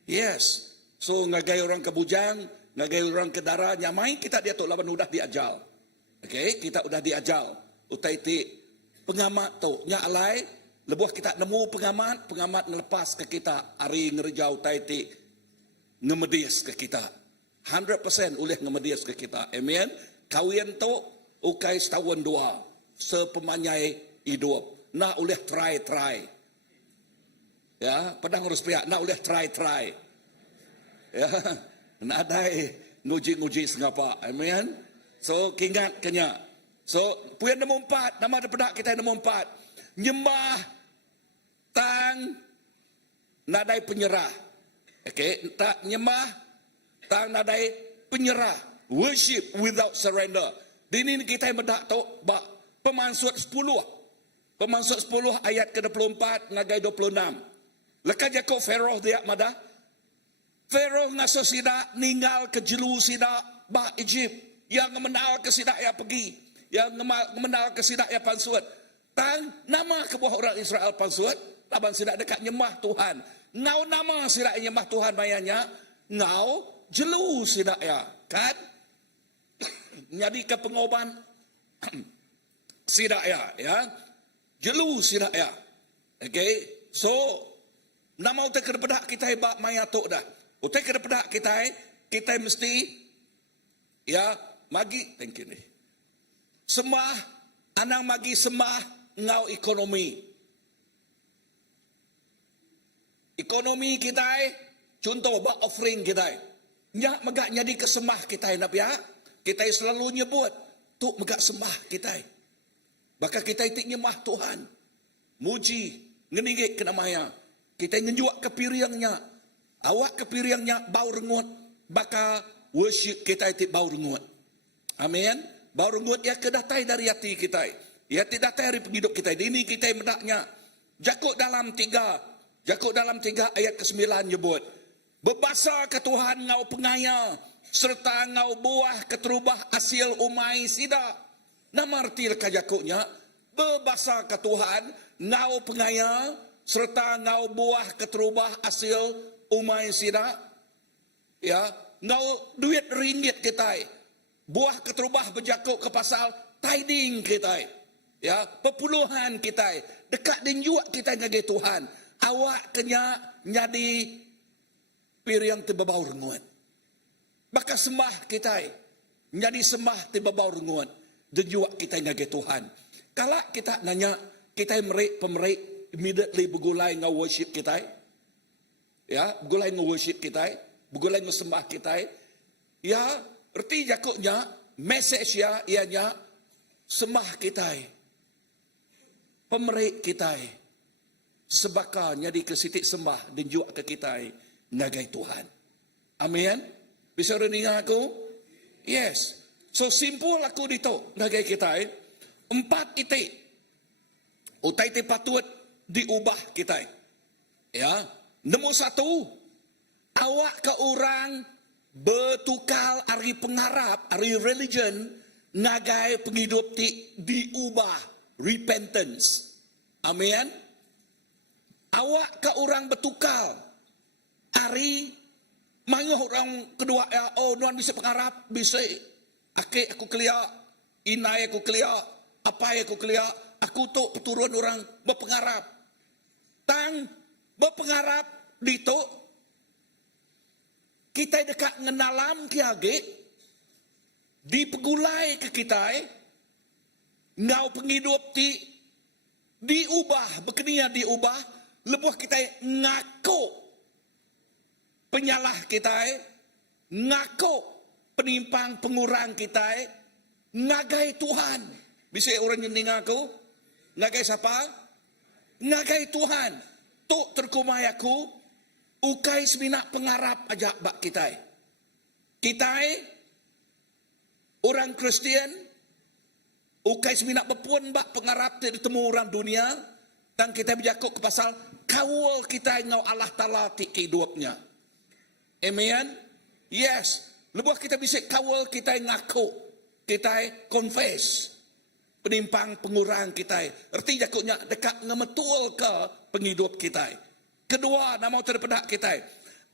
Yes. So ngagai orang ke bujang, ngagai orang ke darah nyamai kita dia tu laban udah diajal. Okay, kita udah diajal. Utai ti pengamat tu nya alai lebuh kita nemu pengamat ngelepas ke kita hari ngerejau utai ti ngemedis ke kita. 100% oleh ngemedis ke kita. Amen. Kawin tu ukai setahun dua sepemanyai hidup. Nak oleh try. Ya, pedang harus pihak nak oleh try. Ya, nak adai nguji sengapa. Amen. So, kingat kenya. So, puyan nombor 4, nama daripada kita nombor 4. Nyembah tang nadai penyerah. Okay, tak nyembah tang nadai penyerah. Worship without surrender. Dini kita medak tu bak Pemansut 10. Pemansut 10 ayat ke-24 ngagai 26. Lekas Jakob Pharaoh dia madah. Pharaoh ngaso sida ninggal ke jelu sida ba Egypt. Yang mengenal ke sida ya pergi. Yang mengenal ke sida ya pansut. Tang nama ke buah orang Israel pansut. Laban sida dekat nyembah Tuhan. Ngau nama sida nyembah Tuhan mayanya. Ngau jelu sida ya. Kan? Jadi ke pengoban sida ya. Jelu sida ya. Okay. So nama utai kedepedak kita bak mayatok dah. Utai kedepedak kita mesti ya magi thank you ni. Sembah anang magi sembah ngau ekonomi. Ekonomi kita contoh bak offering kita. Nyak megak jadi kesembah kita nak ya. Kita selalu nyebut tu megak sembah kita. Baka kita itik nyembah Tuhan. Muji ngenigik kenamaya. Kita ngenjuak kepiriangnya. Awak kepiriangnya bau rengut. Baka worship kita itu bau rengut. Amin. Bau rengut ya kedatai dari hati kita. Ya tidak dari penghidup kita. Ini kita mendaknya. Jakub dalam 3 ayat ke-9 nyebut. Berbasa ke Tuhan ngau pengaya. Serta ngau buah keterubah hasil umai sida. Nama arti leka Jakubnya. Berbasa ke Tuhan ngau pengaya. Serta ngau buah keterubah hasil umai sida. Ya, ngau duit ringgit kita. Buah keterubah berjakuk ke pasal tiding kita. Ya, perpuluhan kita. Dekat dan juga kita ngagai Tuhan. Awak kena nyadi piriang tibabau renguan. Baka sembah kita. Nyadi sembah tibabau renguan. Dan juga kita ngagai Tuhan. Kalau kita nanya, kita pemerik immediately bergulai ngau worship kita. Ya, bergulai ngau worship kita, bergulai ngau sembah kita. Ya, erti Jakubnya, message ya ianya sembah kita. Pemerik kita. Sebakarnya di kesitik sembah dan juga ke kita ngagai Tuhan. Amin. Bisa renungan aku? Yes. So simple aku dito ngagai kita. 4 titik. Utai te patut diubah kita. Ya. Nombor 1, awak ke orang bertukar ari pengharap, ari religion, ngagai penghidup diubah, repentance. Amin. Awak ke orang bertukar, ari manguh orang kedua ya, oh nuan bisa pengharap, bisa. Akik aku kelia, inai aku kelia, apa aku kelia, aku tu keturunan orang berpengharap. Tang berpengharap dito kita dekat ngenalam kiage di pegulai ke kita ngau penghidup diubah berkenia diubah lebuh kita ngaku penyalah kita ngaku penimpang pengurang kita ngagai Tuhan. Bisa orang yang ngaku ngagai siapa? Ngagai Tuhan. Tok terkumai aku ukai seminak pengharap aja bak kita. Kita orang Kristian ukai seminak berpuan bak pengharap ditemu orang dunia dan kita berjakuk ke pasal kawal kita ngau Allah Ta'ala ti hidupnya. Amen? Yes. Lepas kita bisa kawal kita ngaku. Kita confess. Penimpang pengurang kita. Erti jakutnya dekat ngemetul ke penghidup kita. Kedua, nama terpedak kita.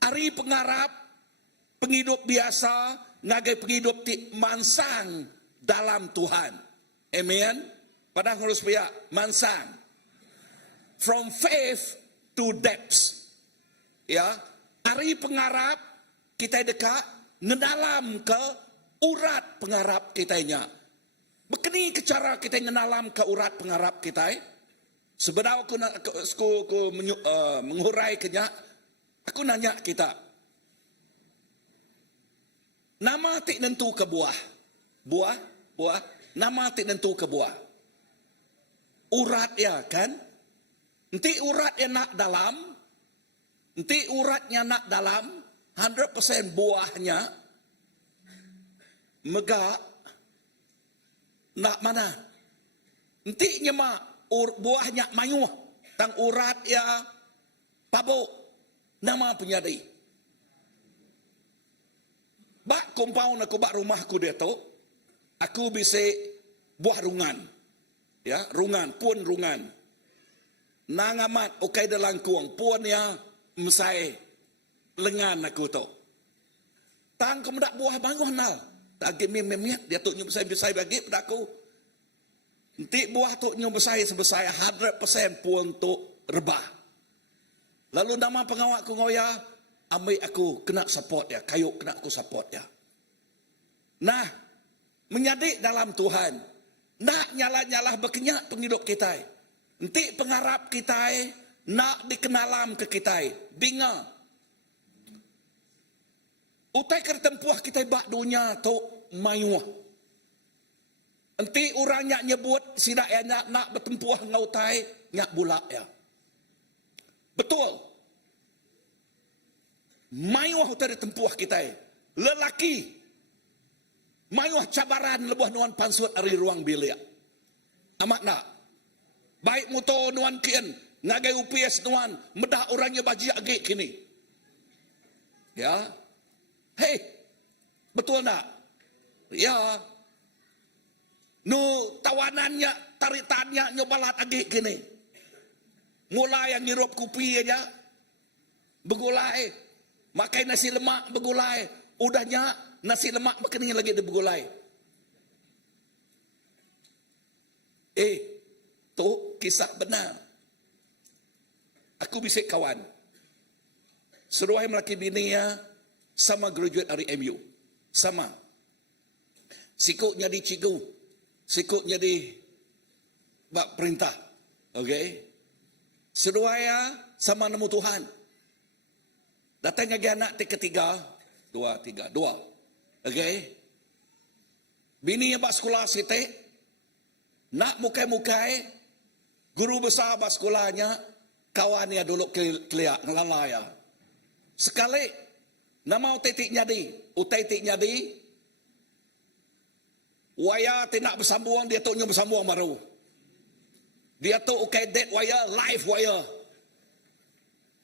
Ari pengarap, penghidup biasa, ngagai penghidup ti mansang dalam Tuhan. Amen? Padahal harus biak, mansang. From faith to depths. Ya, ari pengarap kita dekat ngedalam ke urat pengarap kitanya. Begini ke cara kita ngedalam ke urat pengarap kita. Sebenarnya aku menghurai kenya. Aku nanya kita. Nama tik nentu ke buah. Buah. Nama tik nentu ke buah. Urat ya kan? Nanti urat yang nak dalam. Nanti uratnya nak dalam. 100% buahnya. Megak. Nak mana? Nanti nyemak. Buahnya mayuh. Tang urat ya. Pabuk. Nama penyadai. Bak compound aku, bak rumahku dia tu. Aku bisa buah rungan. Ya, rungan. Pun rungan. Nangamat okay dalam kuang. Pun ya mesai. Lengan aku tu. Tang kemudak buah banguh nal. Tak memiak. Dia tu nyubesai-besai bagi pada aku. Nanti buah tu nyubesai sebesar 100% pun tu rebah. Lalu nama pengawal aku ngoya, ambil aku kena support ya, kayu kena aku support ya. Nah, menyadik dalam Tuhan, nak nyala-nyala berkenyak penghidup kita. Nanti pengharap kita, nak dikenalam ke kita, binga. Utai kertempuah kita bak dunia tu mayuah. Nanti orang nyak nyebut, sidak ya nak bertempuah ngautai, nyak bulak ya. Betul. Mayuah utara tempuah kita. Lelaki. Mayuah cabaran lebuh nuan pansut dari ruang bilik. Amat nak. Baik muto nuan kian. Ngagai UPS nuan. Medah orangnya baji agak kini. Ya. Hei. Betul nak? Ya. Nu tawanannya, taritannya nyobalat agak kini. Mulai yang ngirup kopi aja. Begulai. Makai nasi lemak begulai. Udahnya nasi lemak makan lagi dia begulai. Tu kisah benar. Aku bisik kawan. Seruai melaki bini ya. Sama graduate dari MU. Sama. Sikutnya di cigu. Sikutnya di bak perintah. Okay. Seruaya sama nemu Tuhan. Datang lagi anak ketiga. Dua. Okay. Bini yang bak sekolah siti. Nak mukai-mukai. Guru besar bak sekolahnya. Kawannya dulu keliak. Ngelalaya. Sekali. Nama utai tik nyadi. Waya tidak bersambung. Dia tuknya bersambung baru. Dia tu okay dead wire, live wire.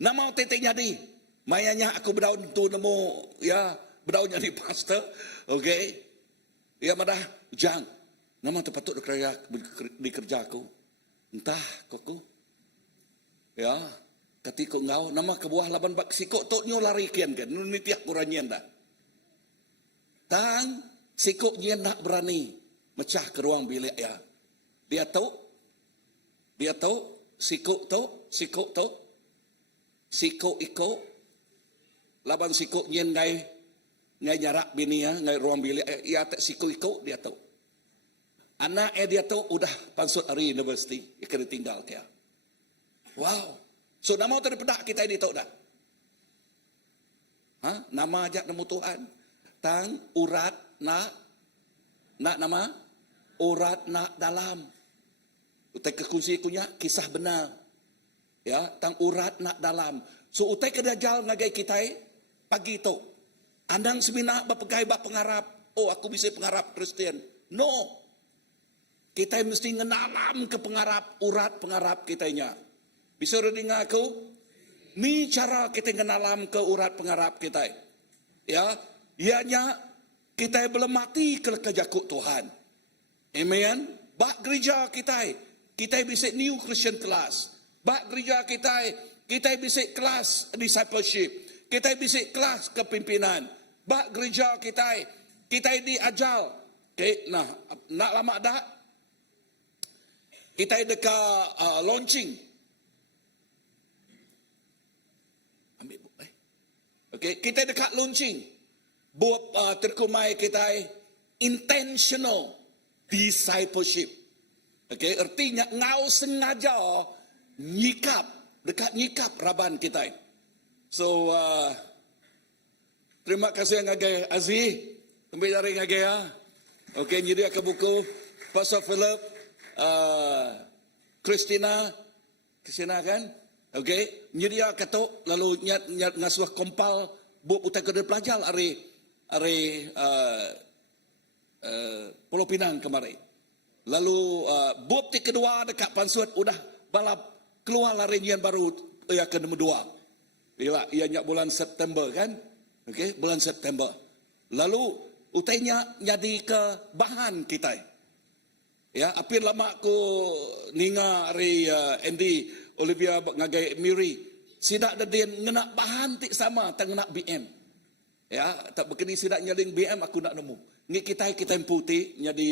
Nama titik jadi. Mayanya aku berdaun tu nemu ya berdaun jadi pastor. Okay. Ya madah jang. Nama tu patut dikerja aku. Entah koko. Ya. Ketika ngau nama kebuah laban bak sikok tu nyu lari kian kan. Ni tiak kuranyen dah. Tang sikok nyen nak berani mecah ke ruang bilik ya. Dia tahu, sikuk iko, laban sikuk nyen ngai nyarak bini ya, ngai ruang bilik, ia tak sikuk iko, dia tahu. Anak dia tahu, udah pansut hari universiti, ia tinggal dia. Wow, so nama terpedak kita ini tahu dah. Nama ajak nemu Tuhan, tang urat nak nama, urat nak dalam. Utai kekunci punya kisah benar. Ya, tang urat nak dalam. So utai kedajal ngagai kita pagi tu. Andang semina bapegai bap pengarap. Oh, aku bisa pengarap Kristen. No. Kita mesti ngenalam ke pengarap urat pengarap kitanya. Bisa dengar aku? Ni cara kita kenalam ke urat pengarap kita. Ya, ianya kita belum mati ke kejakut Tuhan. Amen. Bak gereja kita bisa new Christian class. Bak gereja kita bisa kelas discipleship. Kita bisa kelas kepimpinan. Bak gereja kita diajar. Okay, nah, nak lama dah? Kita dekat launching. Ambil buku. Okay, kita dekat launching. Buat terkumai kita intentional discipleship. Okay, artinya ngau sengaja nyikap raban kita. So, terima kasih ngagai Aziz. Sampai dari ngagai ya. Okay, nyedi ke buku Pastor Philip, Christina kan? Okay, nyedi kato lalu nyat ngasuh kompal buat utai ke pelajar hari Pulau Pinang kemarin. Lalu buat kedua dekat Pansuat udah balap keluar lari nyian baru ya ke nombor 2. Ia nyak bulan September kan? Okay, bulan September. Lalu utainya jadi ke bahan kita. Ya, api lama aku ninga hari Andy Olivia ngagai Miri. Sidak ada dia ngena bahan tik sama tak ngena BM. Ya, tak begini sidak nyaling BM aku nak nemu. Ni kita putih jadi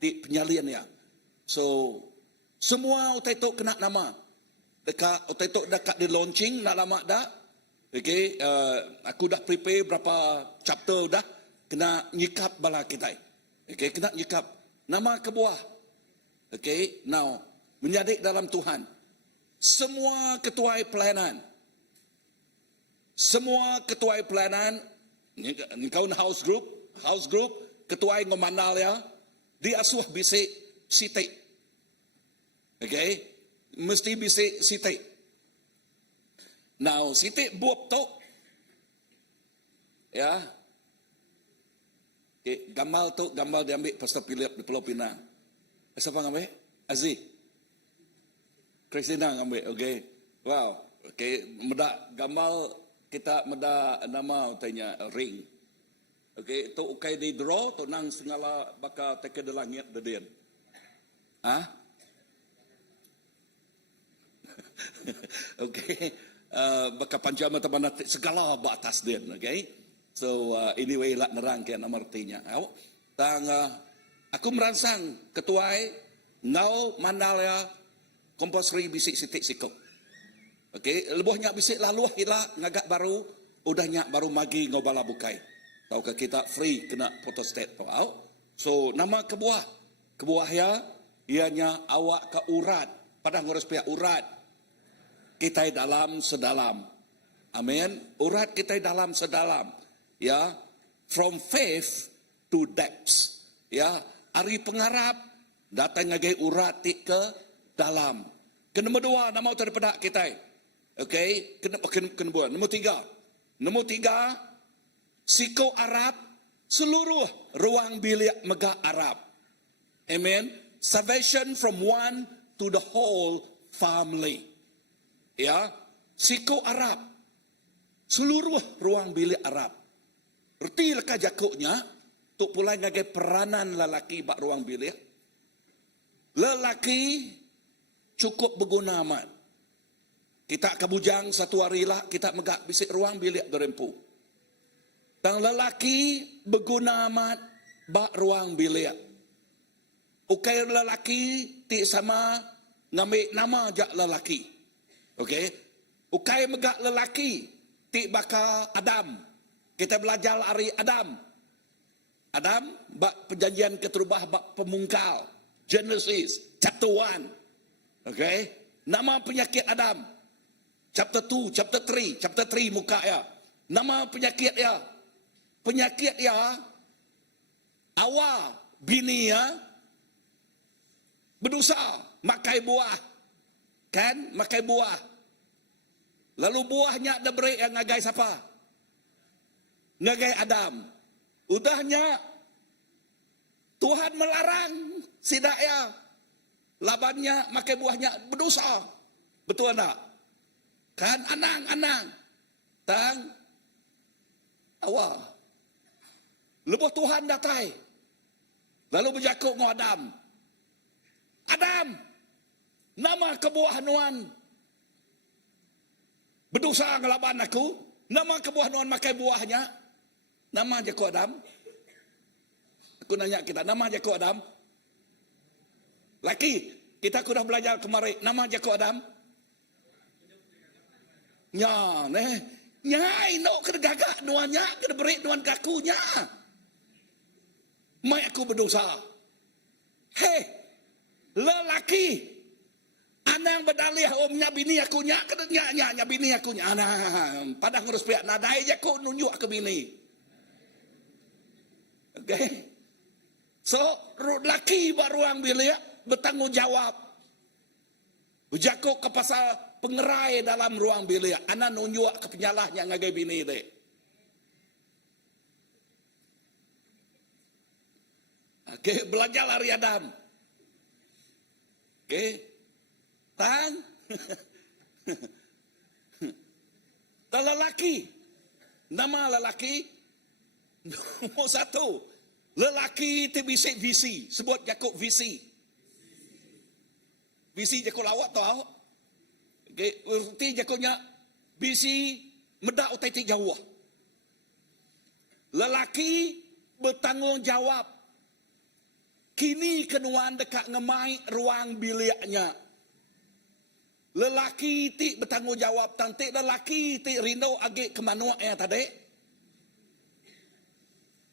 di penyalian ya. So semua utai tok kena nama. Dekat utai tok dekat di launching nak lama dah. Okay, aku dah prepare berapa chapter dah. Kena nyikap bala kita. Okay, kena nyikap. Nama kebuah. Okay, now. Menjadi dalam Tuhan. Semua ketua pelayanan. Ni kau house group. Ketua ngomandal ya. Diasuh bisik sitik. Okay. Mesti bisik sitik. Now, sitik buat tok. Ya. Okay, gambar diambil Pastor Philip di Pulau Pinang. Siapa ngambil? Aziz. Christina ngambil, okay. Wow, okay. Meda gambar kita meda nama utanya ring. Okay, tu ukai di draw, tu nang segala bakal teka de langit de den. Ah? Okay. Bakal panjama teman segala batas den, okay. So anyway lah nerang ke nama artinya. Aku merangsang ketuai ngau mandalya compulsory bisik sitik sikok. Okay, lebuhnya bisik lalu hilang ngagak baru udahnya baru magi ngau bala bukai. Tahu ke kita free kena protestate tahu. So nama kebuah ya ianya awak ke urat pada ngurus pihak urat kita dalam sedalam. Amin. Urat kita dalam sedalam. Ya, from faith to depths. Ya, ari pengarap datang ngagai urat ke dalam. Nombor 2 nama daripada kita. Okay, kena nombor 3. Nombor 3 siko Arab seluruh ruang bilik megah Arab. Amen. Salvation from one to the whole family. Ya, siko Arab seluruh ruang bilik Arab. Erti leka jakuknya, tu pula ngagai peranan lelaki bak ruang bilik. Lelaki cukup berguna amat. Kita kebujang satu hari lah, kita megak bisik ruang bilik dorempu. Dan lelaki berguna amat bak ruang bilik. Ukai lelaki ti sama ngambil nama jak lelaki. Okay? Ukai megak lelaki ti baka Adam. Kita belajar hari Adam. Adam, bak perjanjian keterubah, bak pemungkal. Genesis, chapter 1. Okay. Nama penyakit Adam. Chapter 2, chapter 3. Chapter 3 muka ya. Nama penyakit ya. Penyakit ya. Awal bini ya. Berdosa. Makai buah. Kan? Makai buah. Lalu buahnya ada beri yang ngagai siapa? Ngagai Adam. Udahnya Tuhan melarang sidak ya. Labannya makai buahnya berdosa. Betul tak? Kan anang. Tang awal. Lepas Tuhan datai. Lalu berjakuk dengan Adam. Adam, nama kebuah hanuan berdosa ngelaban aku. Nama kebuah hanuan makai buahnya. Nama jakuk Adam. Aku nanya kita, nama jakuk Adam? Laki, kita sudah belajar kemarin. Nama jakuk Adam? Nya, nyai no kena gagak nuannya, kena beri nuan kakunya. Mai aku berdosa. Hei, lelaki, anak yang berdalih omnya bini akunya, kena nya bini akunya. Anak, padang harus pihak nadai je aku nunjuk ke bini. Okay. So, lelaki beruang bilik bertanggungjawab. Berjakuk ke pasal pengerai dalam ruang bilik. Anak nunjuk ke penyalahnya ngagai bini dia. Okay, belajar lari Adam. Okay. Tang. Lelaki. Nama lelaki. Nombor satu. Lelaki itu bisik visi. Sebut Yakub visi. Visi Jakub lawak tau. Okay. Erti Jakubnya visi medak utai ti jauh. Lelaki bertanggungjawab. Kini kenuan dekat ngemai ruang biliknya. Lelaki ti bertanggungjawab. Tantik lelaki ti rindu agak kemana ya tadi.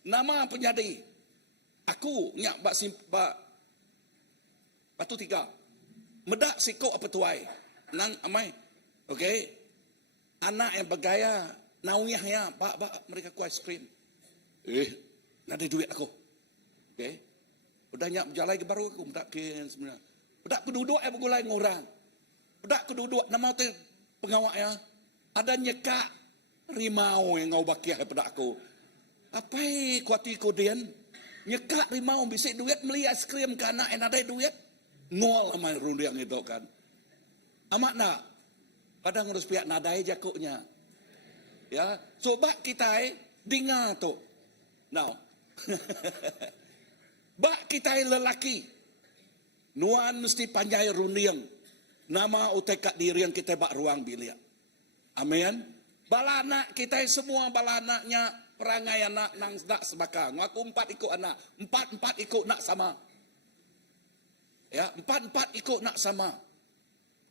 Nama penyadi. Aku nyak bak batu tiga. Medak siko apa tuai. Nang amai. Okey. Anak yang bergaya. Nauyahnya. Bak mereka ku ice cream. Nada duit aku. Okey. Udah nyak berjalan ke baru aku. Medak ke sebenarnya. Medak keduduk bergulai dengan orang. Medak keduduk. Nama tu pengawak ya. Ada nyekak rimau yang ngau bakiah pada aku. Apa kuati kodian? Nyekak rimau bisik duit beli es krim ke anak yang ada duit. Ngol sama rundiang itu kan. Amat nak. Padang harus pihak nadai jakuknya. Ya. So bak kita dengar tu. Now. Bak kita lelaki. Nuan mesti panjai rundiang. Nama utekat diri yang kita bak ruang bilik. Amin. Balanak kita semua balanaknya perangai anak nang nak sebakang. Aku 4 ikut anak. 4 ikut nak sama. Ya, 4 ikut nak sama.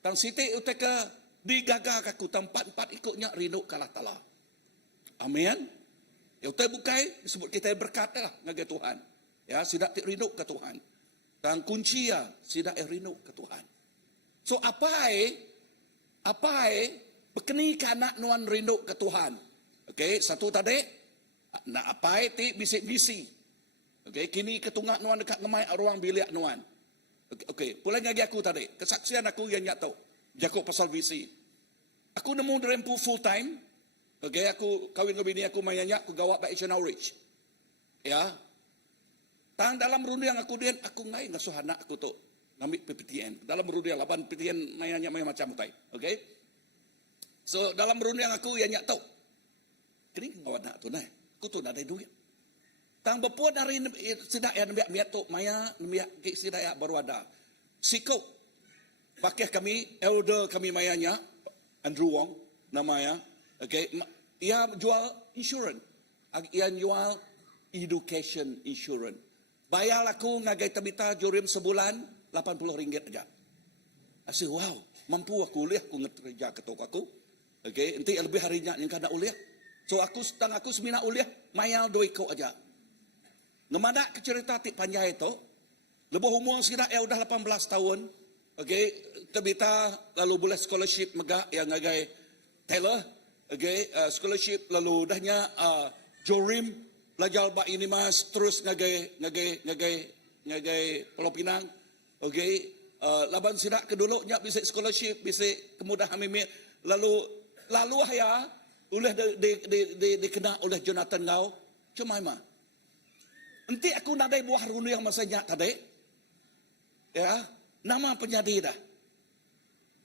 Tang siti uteka digagak aku. Tang 4 ikutnya rindu kalah tala. Amin. Ya utai bukai disebut kita berkat lah ngagai Tuhan. Ya, sidak rindu ke Tuhan. Tang kunci ya sidak rindu ke Tuhan. So apa berkeni ke anak nuan rindu ke Tuhan. Okey, satu tadi nak apa ti bisik-bisik. Okey, kini ketungak nuan dekat ngemai ruang bilik nuan. Okey, pulai ngagi aku tadi. Kesaksian aku yang nyak tahu. Jakuk pasal visi. Aku nemu rempu full time. Okey, aku kawin dengan bini aku mayanya aku gawat by Asian Outreach. Ya. Tang dalam rundiang aku dia aku ngai ngasuh anak aku tu. Ngambil PPTN. Dalam rundiang 8 PPTN mayanya macam tai. Okey. So dalam rundiang aku yang nyak tahu. Kini ngawat nak tu nah. Aku tu nak ada duit. Tang bepuan hari sidak yang nambiak miat tu maya nambiak sidak ya baru ada. Siko. Pakai kami elder kami mayanya Andrew Wong namanya. Okey, ia jual insurans. Ia jual education insurance. Bayar aku ngagai tabita jurim sebulan RM80 aja. Asyik wow, mampu aku uliah aku ngekerja ketok aku. Okey, nanti lebih harinya yang kada uliah. So aku setang aku semina uliah mayal 2 ko aja. Ngemadak ke cerita ti panjai itu. Lebih umur sira udah 18 tahun. Okey, tabita lalu boleh scholarship megak yang ngagai Taylor. Okey, scholarship lalu dahnya Jorim belajar bak ini mas terus ngagai Pulau Pinang. Okey, laban sidak keduluknya bisa scholarship, bisa kemudahan mimik lalu haya oleh dikena oleh Jonathan Ngau. Cuma mah. Nanti aku nadai buah rundu yang masanya tadi. Ya, nama penyadi dah.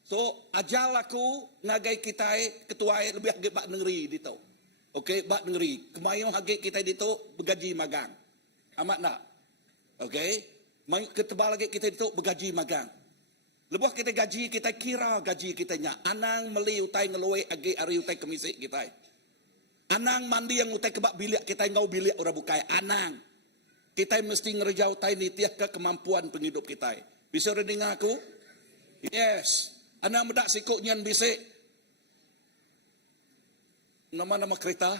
So ajal aku ngagai kita ketua lebih agak bak negeri dito. Okey, bak negeri. Kemayo agak kita dito bergaji magang. Amat nak. Okey. Mai ketebal lagi kita dito bergaji magang. Lebuh kita gaji kita kira gaji kita nya. Anang meli utai ngeloe agi ari utai kemisik kita. Anang mandi yang utai kebak bilik kita ngau bilik ora bukai. Anang. Kita mesti ngerja utai ni tiap ke kemampuan penghidup kita. Bisa dengar aku? Yes. Anang medak sikuk nyan bisik. Nama-nama kereta?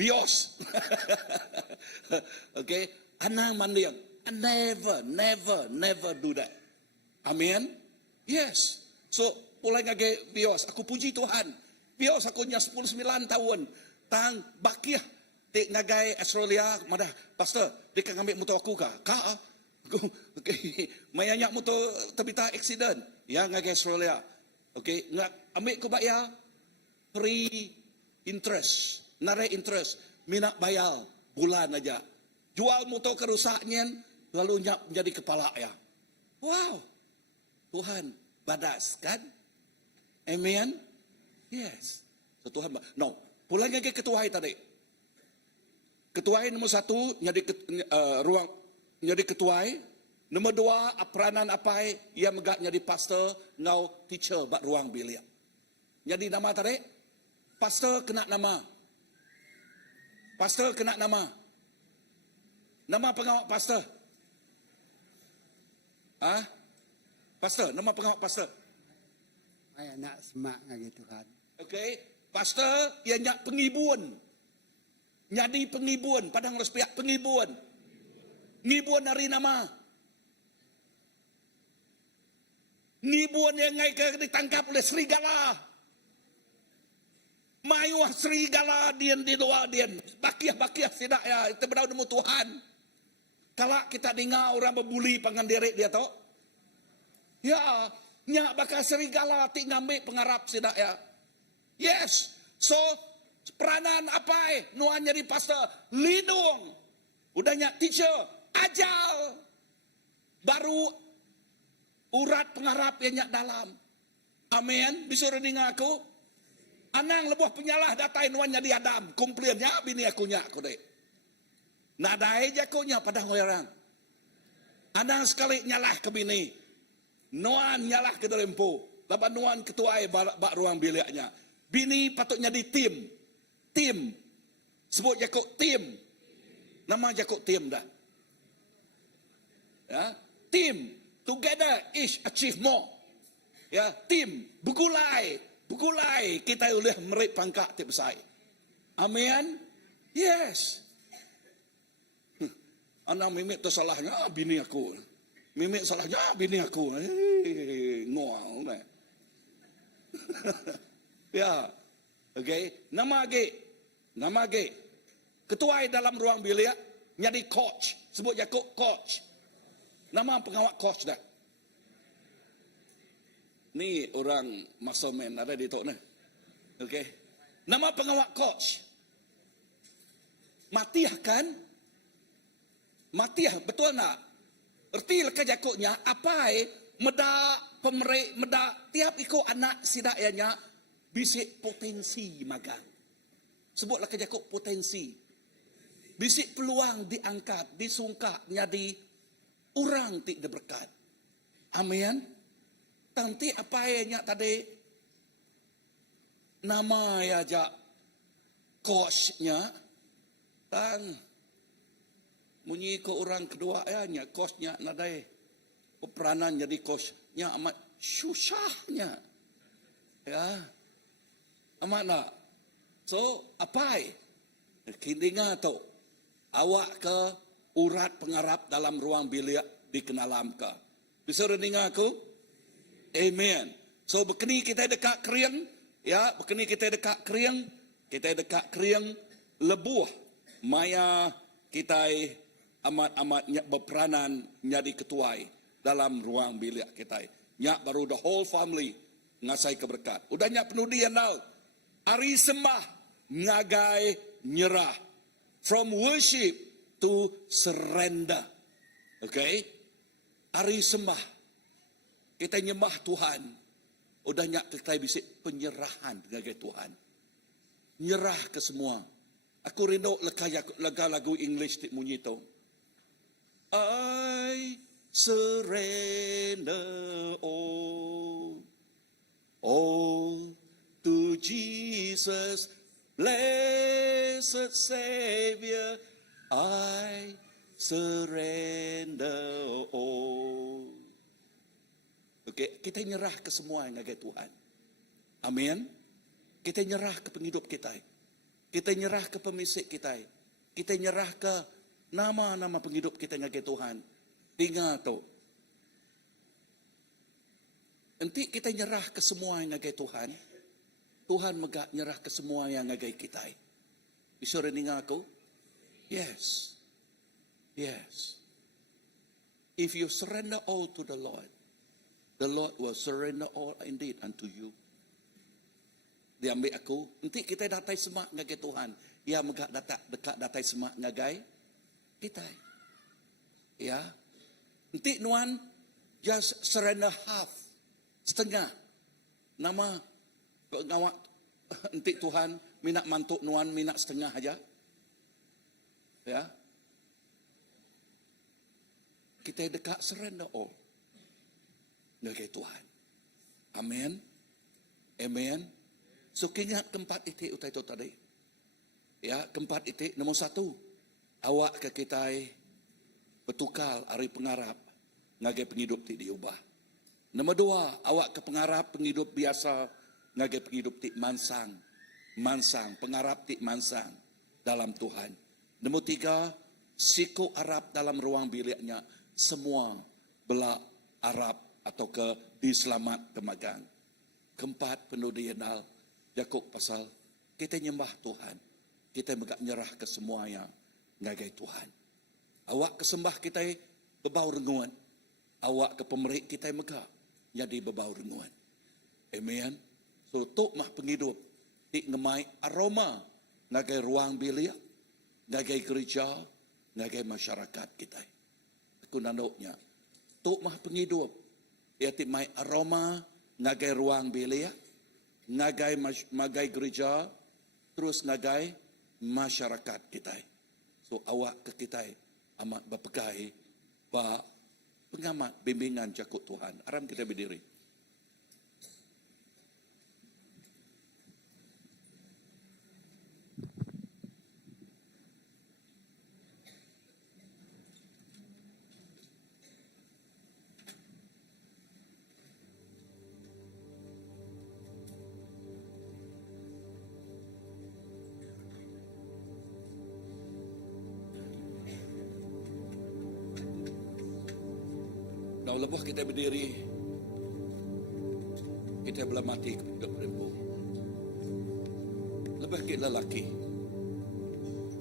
Vios. Okay. Anang mandi yang never do that. Amin. Yes. So, mulai ngage Vios. Aku puji Tuhan. Vios aku nya 19 tahun. Tang bakiah. Tik ngagai Australia. Madah. Pastor, dia kan ambil motor aku kah? Kah? Okay. Mayanyak motor terbita accident. Ya ngagai Australia. Okay. Ambil ku bayar. Free interest. Narai interest. Minat bayar. Bulan aja. Jual motor kerusaknya, lalu nyap menjadi kepala ya. Wow. Tuhan badas kan? Amen? Yes. So, Tuhan, no. Pulang lagi ketuai tadi. Ketuai nomor 1, ruang, jadi ketuai. Nomor 2, peranan apa yang megak jadi pastor, ngau teacher, bak ruang bilik. Jadi nama tadi, pastor kena nama. Pastor kena nama. Nama pengawal pastor. Pastor, nama pengawal pastor. Saya nak semak lagi Tuhan. Okey, pastor yang nyak pengibuan. Nyadi pengibuan, padang harus pihak pengibuan. Ngibuan dari nama. Ngibuan yang ngai ke ditangkap oleh serigala. Mayuah serigala dian di doa dian. Bakiah tidak ya, itu berdoa demi Tuhan. Kalau kita dengar orang berbuli pangan derek dia tahu. Ya, nyak bakal serigala tik ngambil pengarap sidak ya. Yes. So, peranan apa nuan jadi pastor, lidung. Udah nyak teacher, ajal. Baru urat pengarap yang nyak dalam. Amin. Bisa dengar aku? Anang lebuh penyalah datai nuan jadi Adam. Komplainnya bini aku nyak aku dek. Nadai jakonya pada orang. Anang sekali nyalah ke bini. Nuan nyalah ke dalempo. Lepas nuan ketua bak ruang biliknya. Bini patutnya di tim. Tim. Sebut jakok tim. Nama jakok tim dah. Ya, tim. Together is achieve more. Ya, tim. Begulai. Kita boleh merik pangkat tip besar. Amin. Yes. Anak mimik tu salahnya bini aku. Mimik salahnya bini aku. Ngoal. Ya. Okay. Nama age. Ketua dalam ruang bilik jadi coach. Sebut Yakub coach. Nama pengawal coach dah. Ni orang masomen ada di tok ni. Okay. Nama pengawal coach. Matiah kan? Matiah, betul nak? Erti leka jakuknya, apa meda pemerek, meda tiap ikut anak sidaknya bisik potensi magang. Sebut leka jakuk potensi. Bisik peluang diangkat, disungkat, jadi orang tidak berkat. Amin. Tanti apa yang tadi nama ya jak coachnya tang munyi ke orang kedua nya coachnya nadai peranan jadi coachnya amat susahnya ya amat nak so apa kini tu awak ke urat pengarap dalam ruang bilik dikenalam ke bisa dengar aku amen so bekeni kita dekat kering ya bekeni kita dekat kering lebuh maya kita amat berperanan jadi ketuai dalam ruang bilik kita. Nyak baru the whole family ngasai keberkat. Udah nyak penudian tau. Ari sembah ngagai nyerah. From worship to surrender. Okay? Ari sembah. Kita nyembah Tuhan. Udah nyak kita bisik penyerahan dengan Tuhan. Nyerah ke semua. Aku rindu lega lagu English ti munyi tu. I surrender all to Jesus, blessed Savior. I surrender all. Okey, kita nyerah ke semua yang ada Tuhan. Amin. Kita nyerah ke penghidup kita. Kita nyerah ke pemisik kita. Kita nyerah ke nama-nama penghidup kita yang ada Tuhan. Dengar tu. Nanti kita nyerah ke semua yang ada Tuhan. Tuhan megak nyerah ke semua yang ada kita. Bisa dengar aku? Yes. Yes. If you surrender all to the Lord will surrender all indeed unto you. Dia ambil aku, nanti kita datai semak ngagai Tuhan. Ya megak dekat datai semak ngagai kita. Ya. Nanti nuan just surrender half, setengah. Nama ngawak nanti Tuhan minat mantuk nuan minat setengah aja. Ya. Kita dekat surrender all. Ngagai Tuhan. Amin. Amen. So ingat keempat itik utai itu tadi. Ya, keempat itik. Nombor satu. Awak ke kita bertukar hari pengarap. Ngagai penghidup ti diubah. Nombor dua. Awak ke pengarap penghidup biasa. Ngagai penghidup ti mansang. Mansang. Pengarap ti mansang. Dalam Tuhan. Nombor tiga. Siku Arab dalam ruang biliknya. Semua belak Arab atau ke diselamat temagang. Keempat penuh dienal. Yakub pasal kita nyembah Tuhan. Kita megak nyerah ke semua yang ngagai Tuhan. Awak kesembah kita bebau renguan. Awak ke pemerik kita megak jadi bebau renguan. Amen. So tok mah penghidup tik ngemai aroma ngagai ruang bilik, ngagai gereja, ngagai masyarakat kita. Aku nanduknya. Tok mah penghidup ia tik mai aroma ngagai ruang bilik, ngagai gereja, terus ngagai masyarakat kita. So awak ke kita amat berpegai ba pengamat bimbingan jakut Tuhan. Aram kita berdiri. Lepas kita berdiri, kita belum mati ke perempuan. Lebih ke lelaki.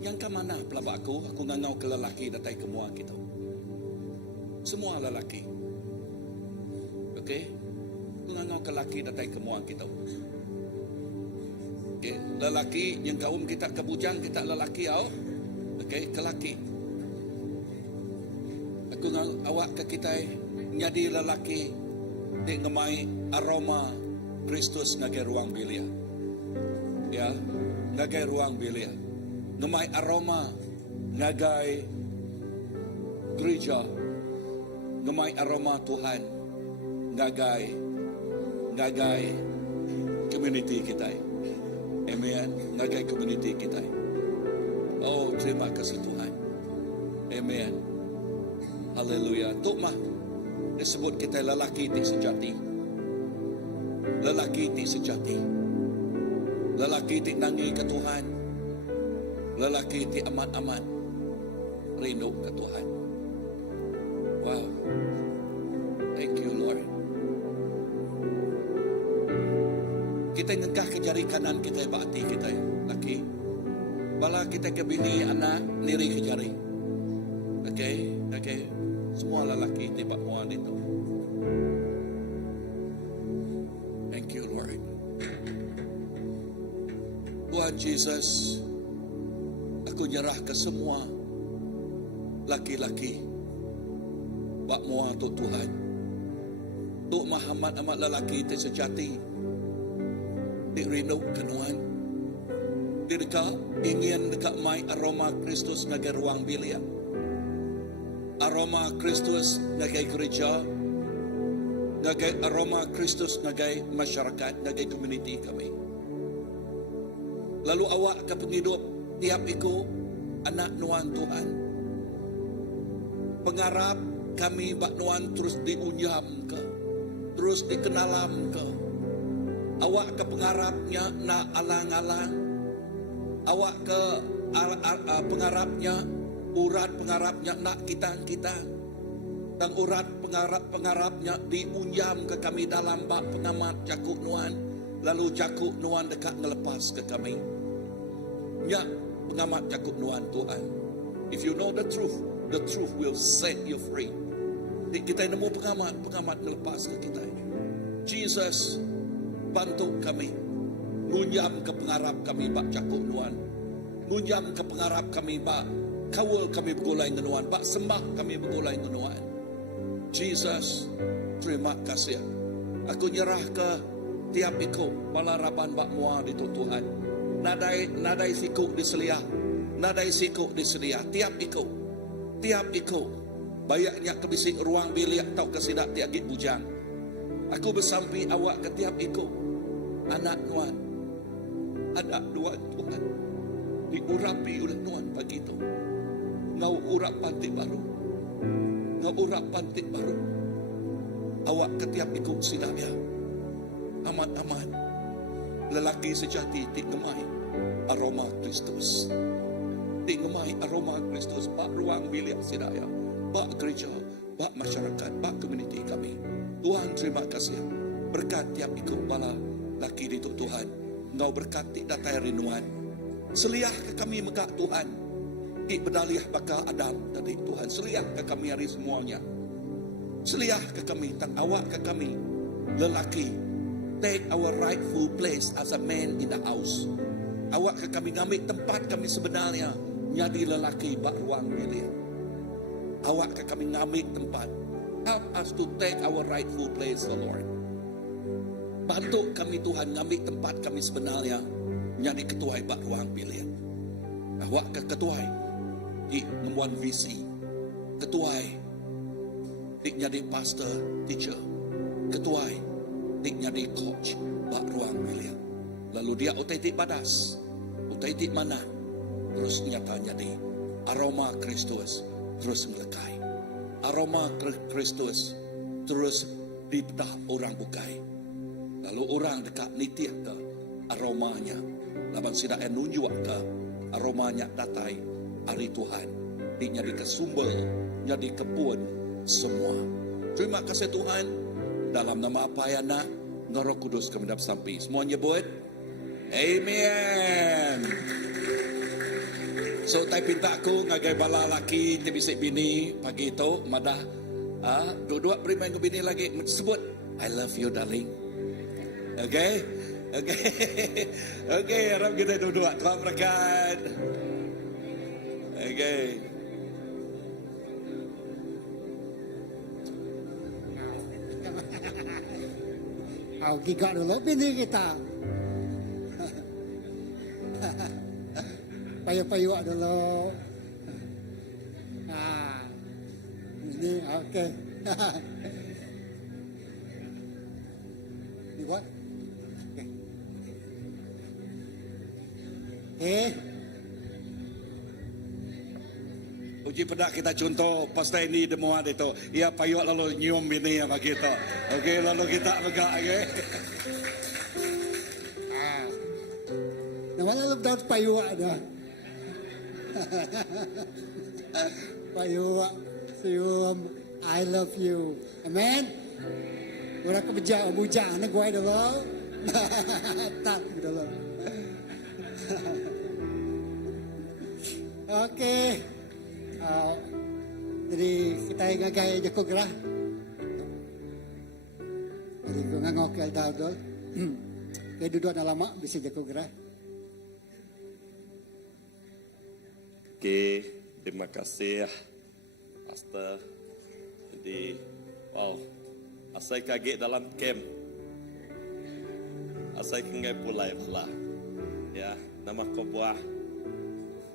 Yang ke mana pelabak aku ngangau ke lelaki datai kemua kita. Semua lelaki. Okey? Aku ngangau ke lelaki datai kemua kita. Okey, lelaki yang kaum kita kebujang kita lelaki au. Okey, ke lelaki. Aku awak ke kita jadi lelaki di ngemai aroma Kristus ngagai ruang bilia. Ya, ngagai ruang bilia. Ngemai aroma ngagai gereja. Ngemai aroma Tuhan ngagai community kita. Amen. Ngagai community kita. Oh, terima kasih Tuhan. Amen. Haleluya. Tuk mah disebut kita lelaki ti sejati. Lelaki ti sejati. Lelaki ti nangi ke Tuhan. Lelaki ti amat-amat rindu ke Tuhan. Wow. Thank you Lord. Kita ngegah ke jari kanan kita bakti kita laki. Bala kita ke bini anak niri ke jari. Okay. Semua lelaki tiba muan itu. Thank you Lord. Tuhan Jesus, aku nyerah ke semua laki-laki bak muan tu Tuhan. Tok Muhammad amat lelaki te sejati. Dik rindu kenuan. Di dekat ingin dekat mai aroma Kristus nagai ruang bilik. Aroma Kristus nagai gereja. Nagai aroma Kristus nagai masyarakat, nagai komuniti kami. Lalu awak ke penghidup tiap iku anak nuan Tuhan. Pengarap kami bak nuan terus diunyam ke, terus dikenalam ke. Awak ke pengarapnya nak alang-alang. Awak ke pengarapnya, urat pengarapnya nak kitang-kitang. Dan urat pengarapnya diunyam ke kami dalam bak pengamat jakuk nuan. Lalu jakuk nuan dekat ngelepas ke kami. Ya, pengamat jakuk nuan Tuhan. If you know the truth will set you free. Kita nemu pengamat ngelepas ke kita. Jesus, bantu kami. Ngunyam ke pengarap kami bak jakuk nuan. Ngunyam ke pengarap kami bak kawul kami bergulai nuan. Bak sembah kami bergulai nuan. Jesus, terima kasih. Aku nyerah ke tiap ikut balaraban bak mua di Tuhan. Nadai sikuk di selia. Nadai sikuk di selia. Tiap ikut. Bayaknya kebisik ruang bilik atau kesidak tiap bujang. Aku bersampi awak ke tiap ikut. Anak nuan. Anak nuan Tuhan. Diurapi oleh nuan pagi itu. Ngau urap pantik baru. Ngaurak pantik baru. Awak ketiap ikut sidaya. Amat-amat. Lelaki sejati tik ngemai aroma Kristus. Tik ngemai aroma Kristus. Bak ruang bilik sidaya. Bak gereja. Bak masyarakat. Bak komuniti kami. Tuhan terima kasih. Berkat tiap ikut bala laki di Tuhan. Ngau berkat tik datai rinuan. Seliah ke kami megak Tuhan. Di berdaliah bakal Adam tadi Tuhan. Seliah ke kami hari semuanya. Seliah ke kami. Tang awak ke kami. Lelaki. Take our rightful place as a man in the house. Awak ke kami ngambil tempat kami sebenarnya. Jadi lelaki bak ruang bilik. Awak ke kami ngambil tempat. Help us to take our rightful place, the Lord. Bantu kami Tuhan ngambil tempat kami sebenarnya. Jadi ketuai bak ruang bilik. Awak ke ketuai. Di membuat visi. Ketuai. Dik jadi pastor, teacher. Ketuai. Dik jadi coach. Bak ruang bilik. Lalu dia otentik badas. Otentik mana. Terus nyata jadi aroma Kristus. Terus melekai. Aroma Kristus. Terus dibedah orang bukai. Lalu orang dekat nitiak ke aromanya. Laban sidak nunjuk ke aromanya datai. Hari Tuhan. Dia jadi ke sumber. Jadi kebun semua. Terima kasih Tuhan. Dalam nama apa ya nak. Roh Kudus kami dapat sampai. Semua nyebut. Amen. So tay pinta aku ngagai bala laki tibisik bini pagi itu. Madah. Dua-dua beri main ke bini lagi. Sebut. I love you darling. Okay. Okay. Harap kita dua-dua. Tuhan berkat. Okay. Gigak dulu bini kita. Payu-payu dulu. Ini oke. Dibuat. Uji pedak kita contoh pasta ini demuan itu. Ia payuk lalu nyium bini apa gitu. Okey lalu kita megak okey. Nama lalu dapat payuk ada. Payuk sium I love you. Amen. Orang kebeja buja anak gue dulu. Tak dulu. Okey. Jadi kita ngagai Joko Gerah. Jadi gue ngangok ke Aldadol. Kayak duduk lama bisa Joko Gerah. Okey, terima kasih Pastor. Jadi, wow, Asai kaget dalam camp. Asai kengai pulai pula. Ya, nama ko buah.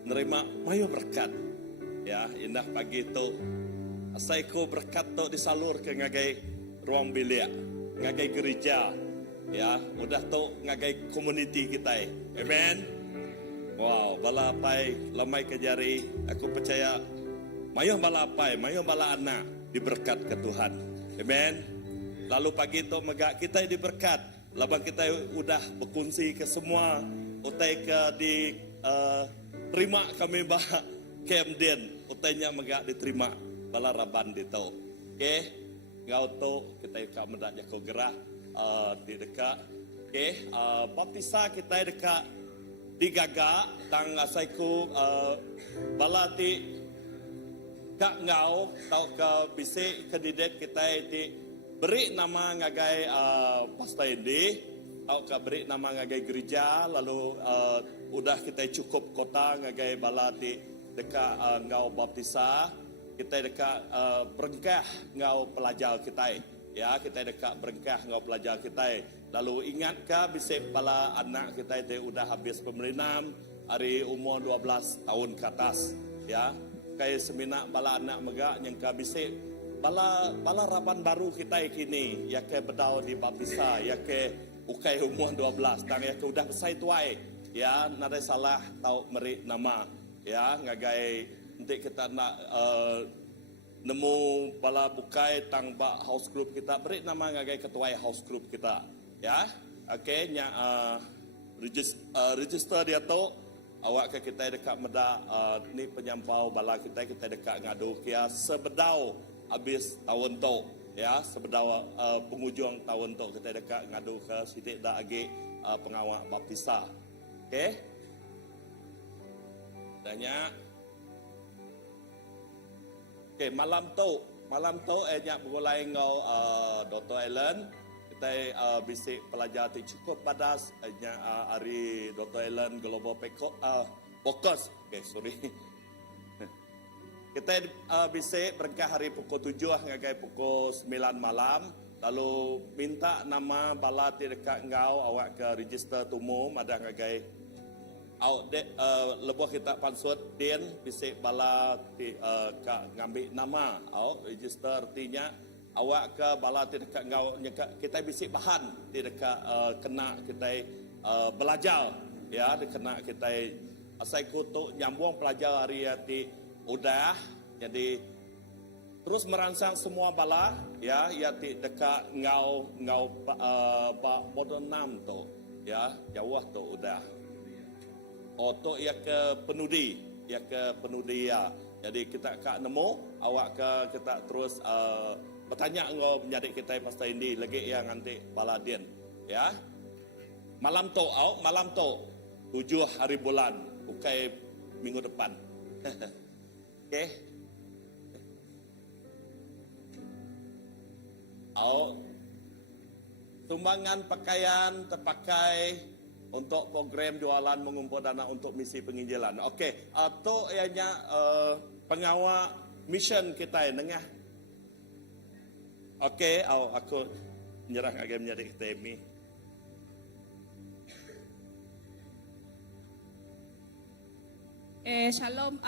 Nerima mayo berkat. Ya, indah pagi tu. Asai ko berkat tu disalur ke ngagai ruang bilik, ngagai gereja. Ya, udah tu ngagai komuniti kita. Amen. Wow, balapai lamai kejari. Aku percaya mayo balapai, mayo bala anak diberkat ke Tuhan. Amen. Lalu pagi tu megak kita diberkat. Labang kita udah berkongsi ke semua. Utai ke di terima kami bah Camden. Utainya megak diterima bala raban di tu. Okay. Ngau tu kita ikat mendak jako gerak di dekat. Okay. Baptisa kita dekat di Gaga tang asaiku bala ti kak ngau tau ke bisik kedidik kita di beri nama ngagai Pastor Indi, tau ke beri nama ngagai gereja, lalu udah kita cukup kota ngagai bala di dekat ngau baptisa, kita dekat berengkah ngau pelajar kita. Ya, kita dekat berengkah ngau pelajar kita. Lalu ingat ke bisik bala anak kita itu udah habis pemerinam, hari umur 12 tahun ke atas. Ya, kayak seminak bala anak megak yang ke bisik bala raban baru kita kini ya ke bedau di baptisa ya ke ukai umur 12 tang ya ke udah besar tuai ya nada salah tau meri nama ya ngagai nanti kita nak nemu bala bukai tang ba house group kita beri nama ngagai ketua house group kita ya okey nya register dia tu awak ke kita dekat meda ni penyampau bala kita dekat ngadu kia sebedau habis tahun tu ya sebedau penghujung tahun tu kita dekat ngadu ke sidik dak agi pengawal baptisa. Okey. Tanya. Okey, malam tu nyak bergulai ngau Dr. Allen kita bisik pelajar tu cukup padas nyak hari Dr. Allen Global Focus. Okey, sorry. Kita bisik berengkah hari pukul 7 ngagai pukul 9 malam. Lalu minta nama bala ti dekat ngau awak ke register tumum ada ngagai lebuh kita pansut din bisik bala ti ngambil nama register artinya awak ke bala ti dekat ngau kita bisik bahan ti dekat kena kita belajar ya kena kita asai kutuk nyambung pelajar hari ti udah jadi terus merangsang semua bala ya ti dekat ngau modern 6 tu ya jauh tu udah tu ya ke penudi ya jadi kita kak nemu awak ke kita terus bertanya ngau menjadi kita Pastor Indi lagi yang nanti baladin ya malam tu 7 hari bulan bukai minggu depan. Okey. Sumbangan pakaian terpakai untuk program jualan mengumpul dana untuk misi penginjilan. Okey, tu ianya pengawal mission kita nengah. Okey, aku nyerah agak menjadi kita ini. Shalom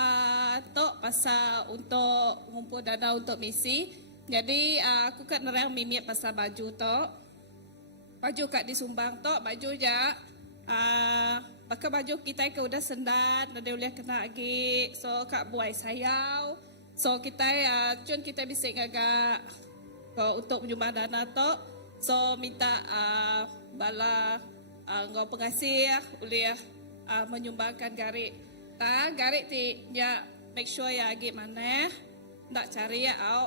Tok pasal untuk mengumpul dana untuk misi. Jadi aku kat nerang mimik pasal baju Tok. Baju kat disumbang Tok, baju je. Pakai baju kita ke udah sendat, ada boleh kena lagi. So kak buai sayau. So kita cun kita bisik agak untuk menyumbang dana Tok. So minta bala ngau pengasih boleh menyumbangkan garik. Garik ti ya make sure ya agi mana ndak cari ya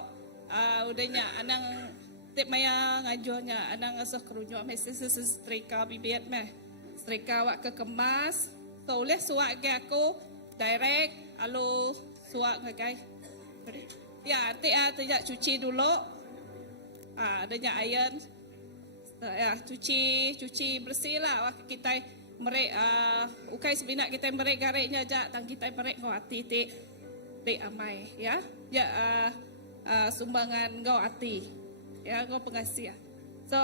udahnya anang tip maya ngajonya anang ngasuh kerunyo mesti setrika bibit meh setrika wak ke kemas so boleh suak ke aku direct alu suak ngagai ya nanti tidak cuci dulu adanya iron ya cuci bersih lah wak kita merek ukai sebinak kita merek gareknya aja tang kita merek ngau ati ti amai ya sumbangan ngau ati Ya, kau pengasih. So,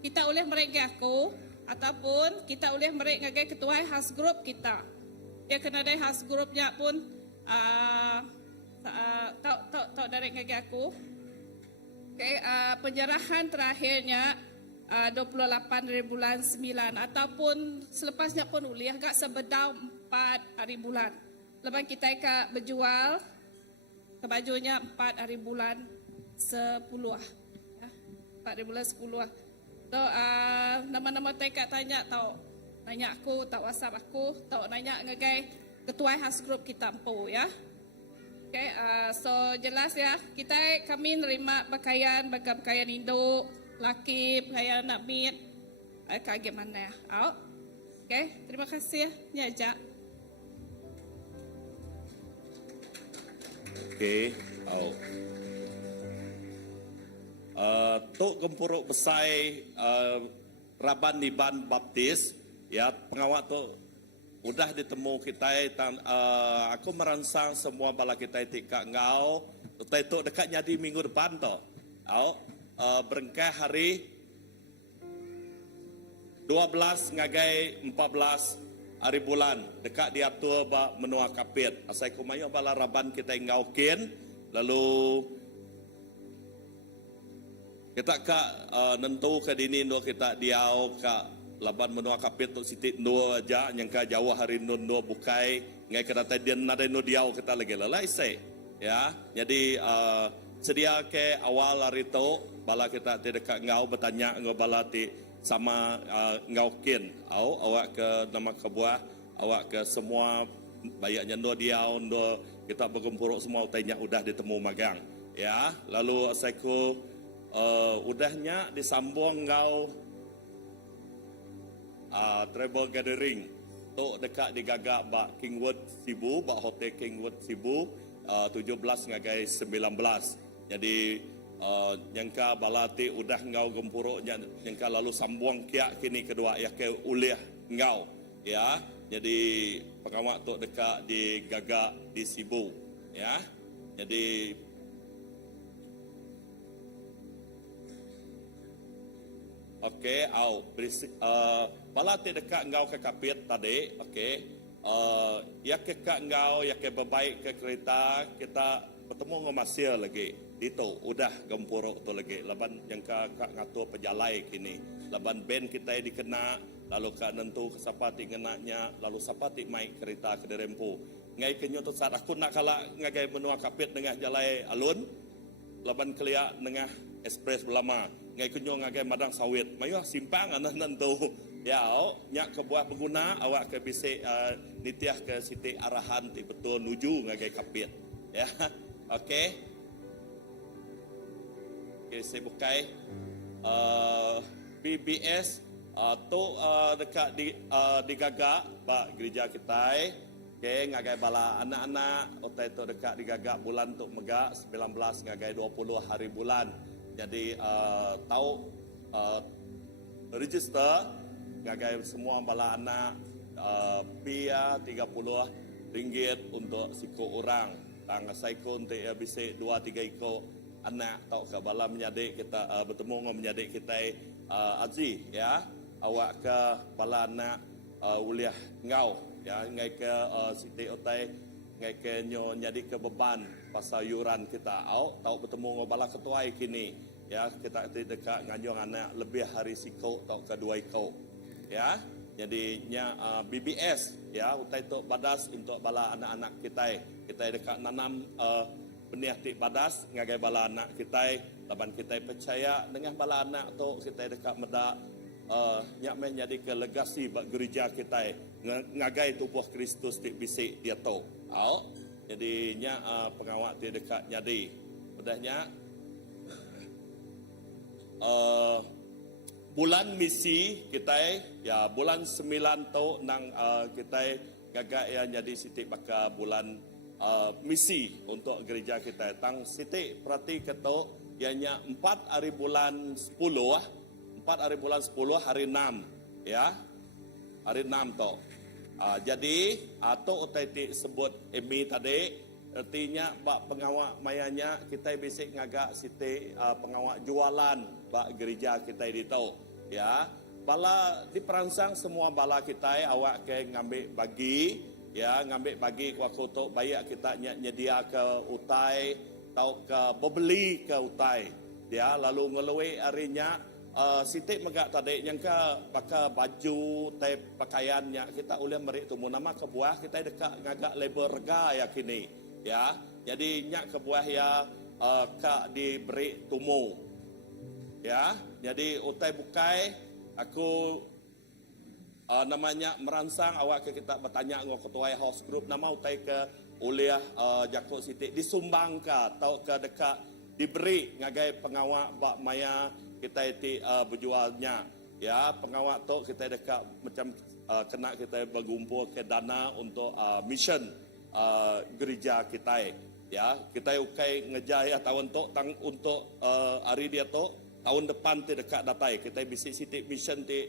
kita boleh mereka aku ataupun kita boleh mereka ngagai ketua khas grup kita. Ya, kena ada khas grupnya pun tak dari ngagai aku. Okay, penyerahan terakhirnya 28 hari bulan 9 ataupun selepasnya pun boleh agak sebedau 4 hari bulan. Lepas kita berjual ke bajunya 4 hari bulan 10 ya, 4 hari bulan 10. So nama-nama mereka tanya tau nanya aku, tau WhatsApp aku, tau nanya ngagai ketua khas grup kita empu ya. Okay, so jelas ya, kami nerima pakaian induk, laki, pakaian anak mit, kayak gimana ya. Out. Okay, terima kasih ya, Nyajak. Okey, Tok Gempuruk Besai Raban Niban Baptis, ya pengawal tu udah ditemu kita. Aku merangsang semua bala kita tikak ngau, tu dekat jadi minggu depan tu. Berengkah hari 12 ngagai 14 hari bulan dekat diatur ba menua kapit. Asai kumayo bala Raban kita ngaukin, lalu kita nentu ke dini ndo kita diau ka laban menua kapit tu sitit ndo aja nyangka jauh hari ndo bukai ngai kena tadian nada ndo diau kita lagi lalai sai ya. Jadi sedia ke awal hari tu bala kita tidak ngau bertanya ngau bala ti sama ngaukin awak ke nama kebuah awak ke semua bayaknya ndo diau ndo kita bergempuruk semua tanya udah ditemu magang ya. Lalu asaiku udahnya disambung ngau travel gathering tu dekat digagak bak Kingwood Sibu, bak hotel Kingwood Sibu 17 ngagai 19. Jadi nyangka balati udah ngau gempuruk nyangka lalu sambung kiak kini kedua ya ke uliah ngau ya. Jadi pengawak tu dekat digagak di Sibu ya. Jadi okey, bala ti dekat ngau ke kapit tadi, okey. Ya ke kak ngau, ya ke berbaik ke kereta, kita bertemu dengan Masir lagi. Itu udah gempuruk tu lagi. Laban yang kak ngatur pejalai kini. Laban band kita dikena, lalu kak nentu ke sapati ngenaknya, lalu sapati mai kereta ke Derempu. Ngai kenyo tu saat aku nak kalah ngagai menua kapit dengan jalai alun, laban keliak dengan ekspres belama. Ngai kunyo ngagai madang sawit mayu simpang anan tu ya nyak ke buah pengguna awak ke bisik nitiah ke siti arahan ti betul nuju ngagai kapit ya. Okey saya bukai BBS tu dekat di Gagak bak gereja kita. Okey ngagai bala anak-anak otai tu dekat di Gagak bulan tu megak 19 ngagai 20 hari bulan. Jadi tahu register ngagai semua bala anak biaya RM30 untuk siku orang. Tang saiko untuk bisik 2-3 ikut anak tahu ke bala menyadik kita bertemu dengan menyadik kita Aziz ya. Awak ke bala anak uliah ngau ya ngai ke siti otai ngai ke nyo nyadi ke beban pasal yuran kita tahu bertemu dengan bala ketua kini ya. Kita dekat ngajong anak lebih hari sikau atau kedua ikau ya. Jadi nya BBS ya utai tu badas untuk bala anak-anak kita dekat nanam benih ti badas ngagai bala anak kita. Laban kita percaya dengan bala anak tu kita dekat meda nyak menjadi ke legasi bak gereja kita ngagai tubuh Kristus ti bisik dia tu jadi nya pengawak ti dekat nyadi udahnya bulan misi kita ya bulan 9 tu nang kita gagak ya jadi siti baka bulan misi untuk gereja kita tang siti perhati keto ianya 4 hari bulan 10 4 hari bulan 10 hari 6 ya hari 6 tu jadi atau utai ti sebut Emi tadi artinya bak pengawak mayanya kita bisik ngagak siti pengawak jualan bak gereja kita di tau ya. Bala diperangsang semua bala kita awak ke ngambil bagi ya, ngambil bagi aku tu bayak kita nyedia ke utai tau ke bebeli ke utai ya, lalu ngelui harinya sitik megak tadi yang ke pakai baju tai pakaiannya kita boleh merik tumu nama kebuah kita dekat ngagak label rega ya kini ya. Jadi nyak kebuah ya kak diberi tumu ya. Jadi utai bukai aku namanya merangsang awak ke kita bertanya dengan ketua house group nama utai ke uliah Jakok Sitik disumbang ke atau ke dekat diberi ngagai pengawak bak maya kita itu berjualnya ya. Pengawak tu kita dekat macam kena kita bergumpul ke dana untuk mission gereja kita ya. Kita ukai ngejaya tahun tu untuk hari dia tu tahun depan ti dekat datai kita bisi sitik mission ti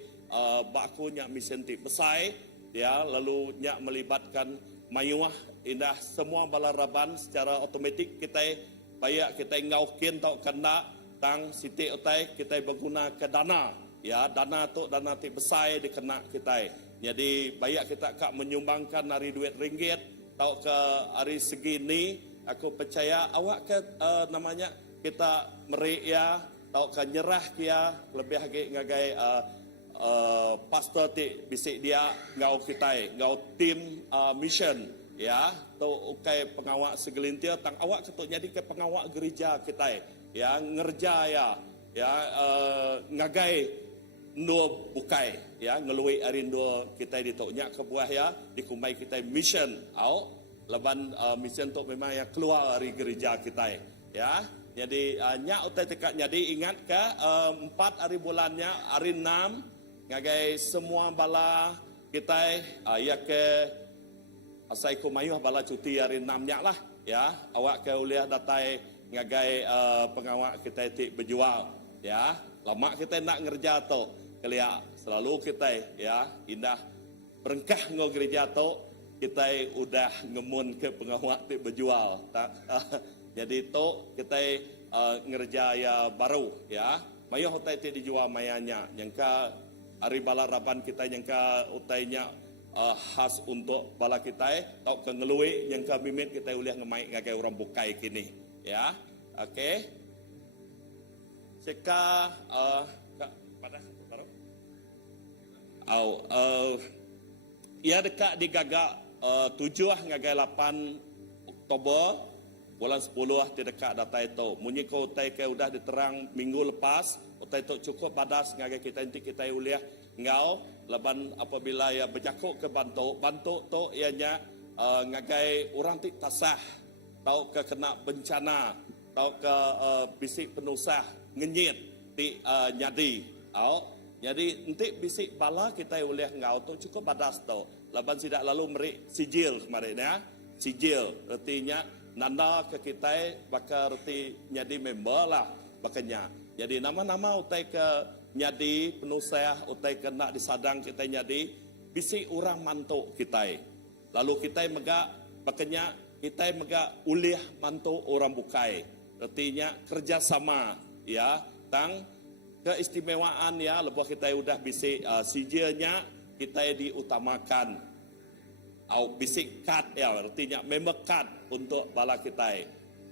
baku nyak mission ti besai ya, lalu nyak melibatkan mayuah indah semua balaraban secara otomatik kita bayak kita ngaukin tau kena tang sitik utai kita berguna ke dana ya. Dana tu dana ti besai dikena kita. Jadi bayak kita kak menyumbangkan hari duit ringgit tau ke hari segini aku percaya awak ke namanya kita merik ya tau ke nyerah kia lebih lagi ngagai pastor ti bisik dia ngau kita ngau tim mission ya tu ukai pengawak segelintir tang awak ketuk jadi ke pengawak gereja kita ya ngerja ya ngagai no bukai ya ngelui arindo kita di toknya kebuah ya dikumai kita mission au leban mission tu memang yang keluar dari gereja kita ya. Jadi nyak utai tekak jadi ingat ke 4 hari bulannya hari 6 ngagai semua bala kita ya ke asai ku mayuh bala cuti hari 6 nyak lah ya. Awak ke uliah datai ngagai pengawak kita itu berjual ya. Lama kita nak ngerja tu kelia selalu kita ya indah berengkah ngo gereja tu kita udah ngemun ke pengawak tu berjual tak. Jadi tu kita ngerja ya baru ya. Mayuh utai tu dijual mayanya yang ke hari balaraban kita yang ke utainya khas untuk bala kita tau ke ngelui yang ke mimit kita uliah ngemai ngagai orang bukai kini ya. Okey. Seka pada baru. Ya dekat digagak 7 ngagai 8 Oktober bulan 10 dekat data itu. Munyi ko utai ke udah diterang minggu lepas utai tu cukup badas ngagai kita nanti kita uliah ngau leban apabila ya berjakuk ke bantuk tu ianya ngagai orang ti tasah tau ke kena bencana tau ke bisik penusah ngenyit ti nyadi au jadi nanti bisik bala kita uliah ngau tu cukup badas tu leban tidak lalu meri sijil kemarin ya. Sijil artinya nanda ke kita bakal reti nyadi member lah bakanya. Jadi nama-nama utai ke nyadi penusah utai kena disadang kita nyadi bisi orang mantuk kita. Lalu kita megak bakanya kita megak uliah mantuk orang bukai. Artinya kerjasama ya tang keistimewaan ya lepas kita udah bisi sijilnya kita diutamakan. Au bisik kad ya artinya member card untuk bala kita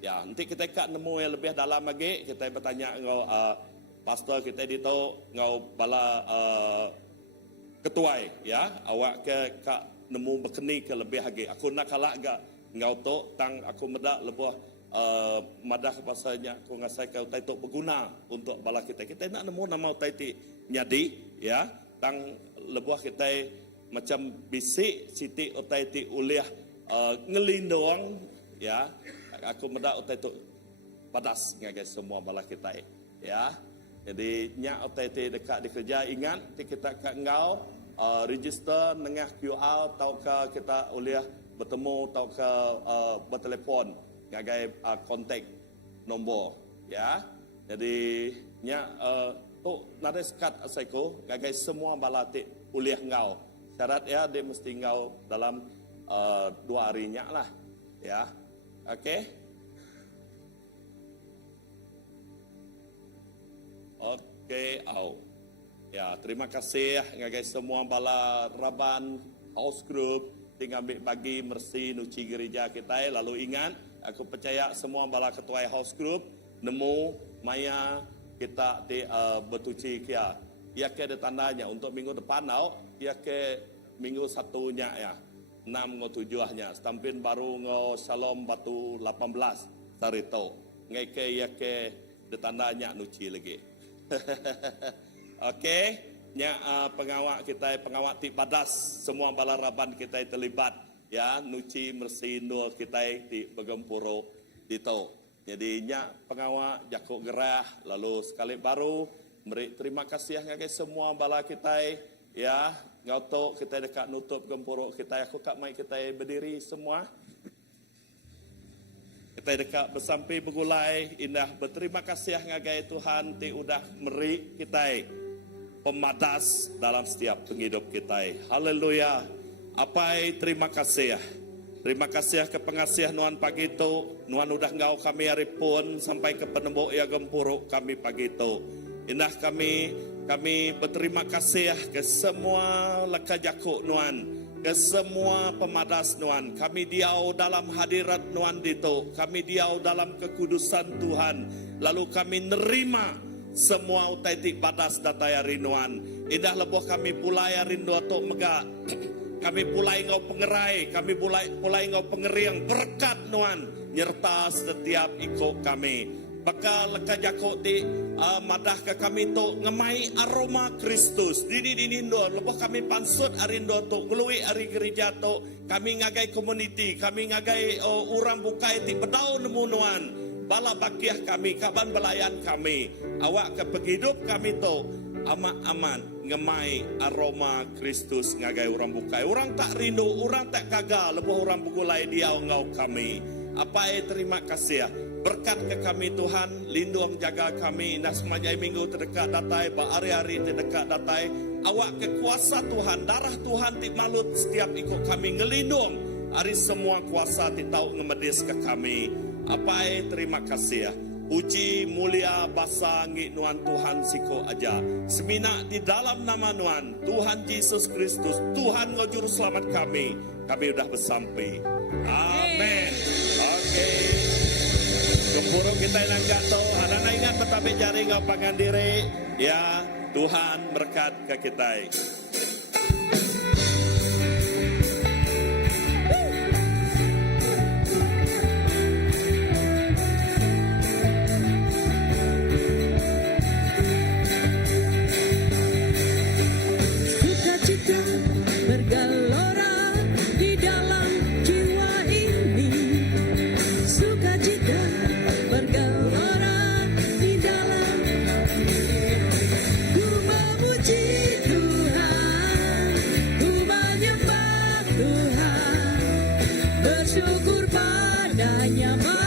ya. Nanti kita kat nemu yang lebih dalam lagi kita bertanya ngau pastor kita di tu ngau bala ketua ya awak ke kak nemu berkeni ke lebih lagi aku nak kalak gak ngau tu tang aku medak lebih madah pasanya aku ngasai kau tai tu berguna untuk bala kita nak nemu nama tai ti nyadi ya tang lebih kita macam bisik siti utai ti uliah ngelindung ya aku medak utai tu padas ngagai semua bala kita ya. Jadi nyak utai ti dekat di kerja ingat ti kita kat ngau register nengah QR tau ke kita uliah bertemu tau ke bertelepon ngagai kontak nombor ya. Jadi nyak tu nade sekat asaiku ngagai semua bala ti uliah ngau. Syarat ya dia mesti ngau dalam 2 harinya lah ya. Okey. Okey, au. Ya, terima kasih ngagai semua bala raban house group tinggal ambil bagi mersi nuci gereja kita. Lalu ingat, aku percaya semua bala ketua house group nemu maya kita di bertuci kia. Ia ke ada tandanya untuk minggu depan tau. Ia ke minggu satunya ya. 6 ngo 7-nya. Stampin baru ngo Shalom Batu 18 sarito. Ngai ke ia ke ada tandanya nuci lagi. Okey, nya pengawak kita, pengawak ti badas, semua bala raban kita terlibat ya, nuci mersindo kita di Begempuro dito. Jadi nya pengawak jakuk gerah, lalu sekali baru beri terima kasih ngagai semua bala kita ya, ngauto kita dekat nutup Gempuro kita, aku kak mai kita berdiri semua. Kita dekat bersampai bergulai, indah berterima kasih ngagai Tuhan ti udah meri kita pemadas dalam setiap penghidup kita. Haleluya. Apai terima kasih. Terima kasih ke pengasiah Nuan pagi itu. Nuan udah ngau kami hari pun sampai ke penembok ya Gempuro kami pagi itu. Indah kami berterima kasih ke semua leka jakuk Nuan, ke semua pemadas Nuan. Kami diau dalam hadirat Nuan dito. Kami diau dalam kekudusan Tuhan. Lalu kami nerima semua utai ti badas datai rinuan. Indah lebuh kami pulai rindu atok megak. Kami pulai ngau pengerai, kami pulai ngau pengeriang berkat Nuan nyerta setiap ikut kami. Bakal leka jakok di madah ke kami to ngemai aroma Kristus. Dini do lebuh kami pansut arindo to ngelui ari gereja to. Kami ngagai community, kami ngagai urang bukai ti bedau nemu Nuan. Bala bakiah kami, kaban belayan kami. Awak ke penghidup kami to aman ngemai aroma Kristus ngagai orang bukai. Orang tak rindu, orang tak kaga, lebuh orang bugulai dia ngau kami. Apa terima kasih ya. Berkat ke kami Tuhan, lindung jaga kami. Nah semajai minggu terdekat datai, hari-hari terdekat datai. Awak ke kuasa Tuhan, darah Tuhan ti malut setiap ikut kami ngelindung. Hari semua kuasa ti tau ngemedis ke kami. Apa terima kasih ya. Puji mulia basa ngi Nuan Tuhan siko aja. Semina di dalam nama Nuan Tuhan Yesus Kristus, Tuhan ngajuru selamat kami. Kami udah bersampai. Amin. Oke. Gempuro kita nangga to, anak ingat betabe jari ngau pangan diri. Ya, Tuhan berkat ke kita. Bersyukur padanya.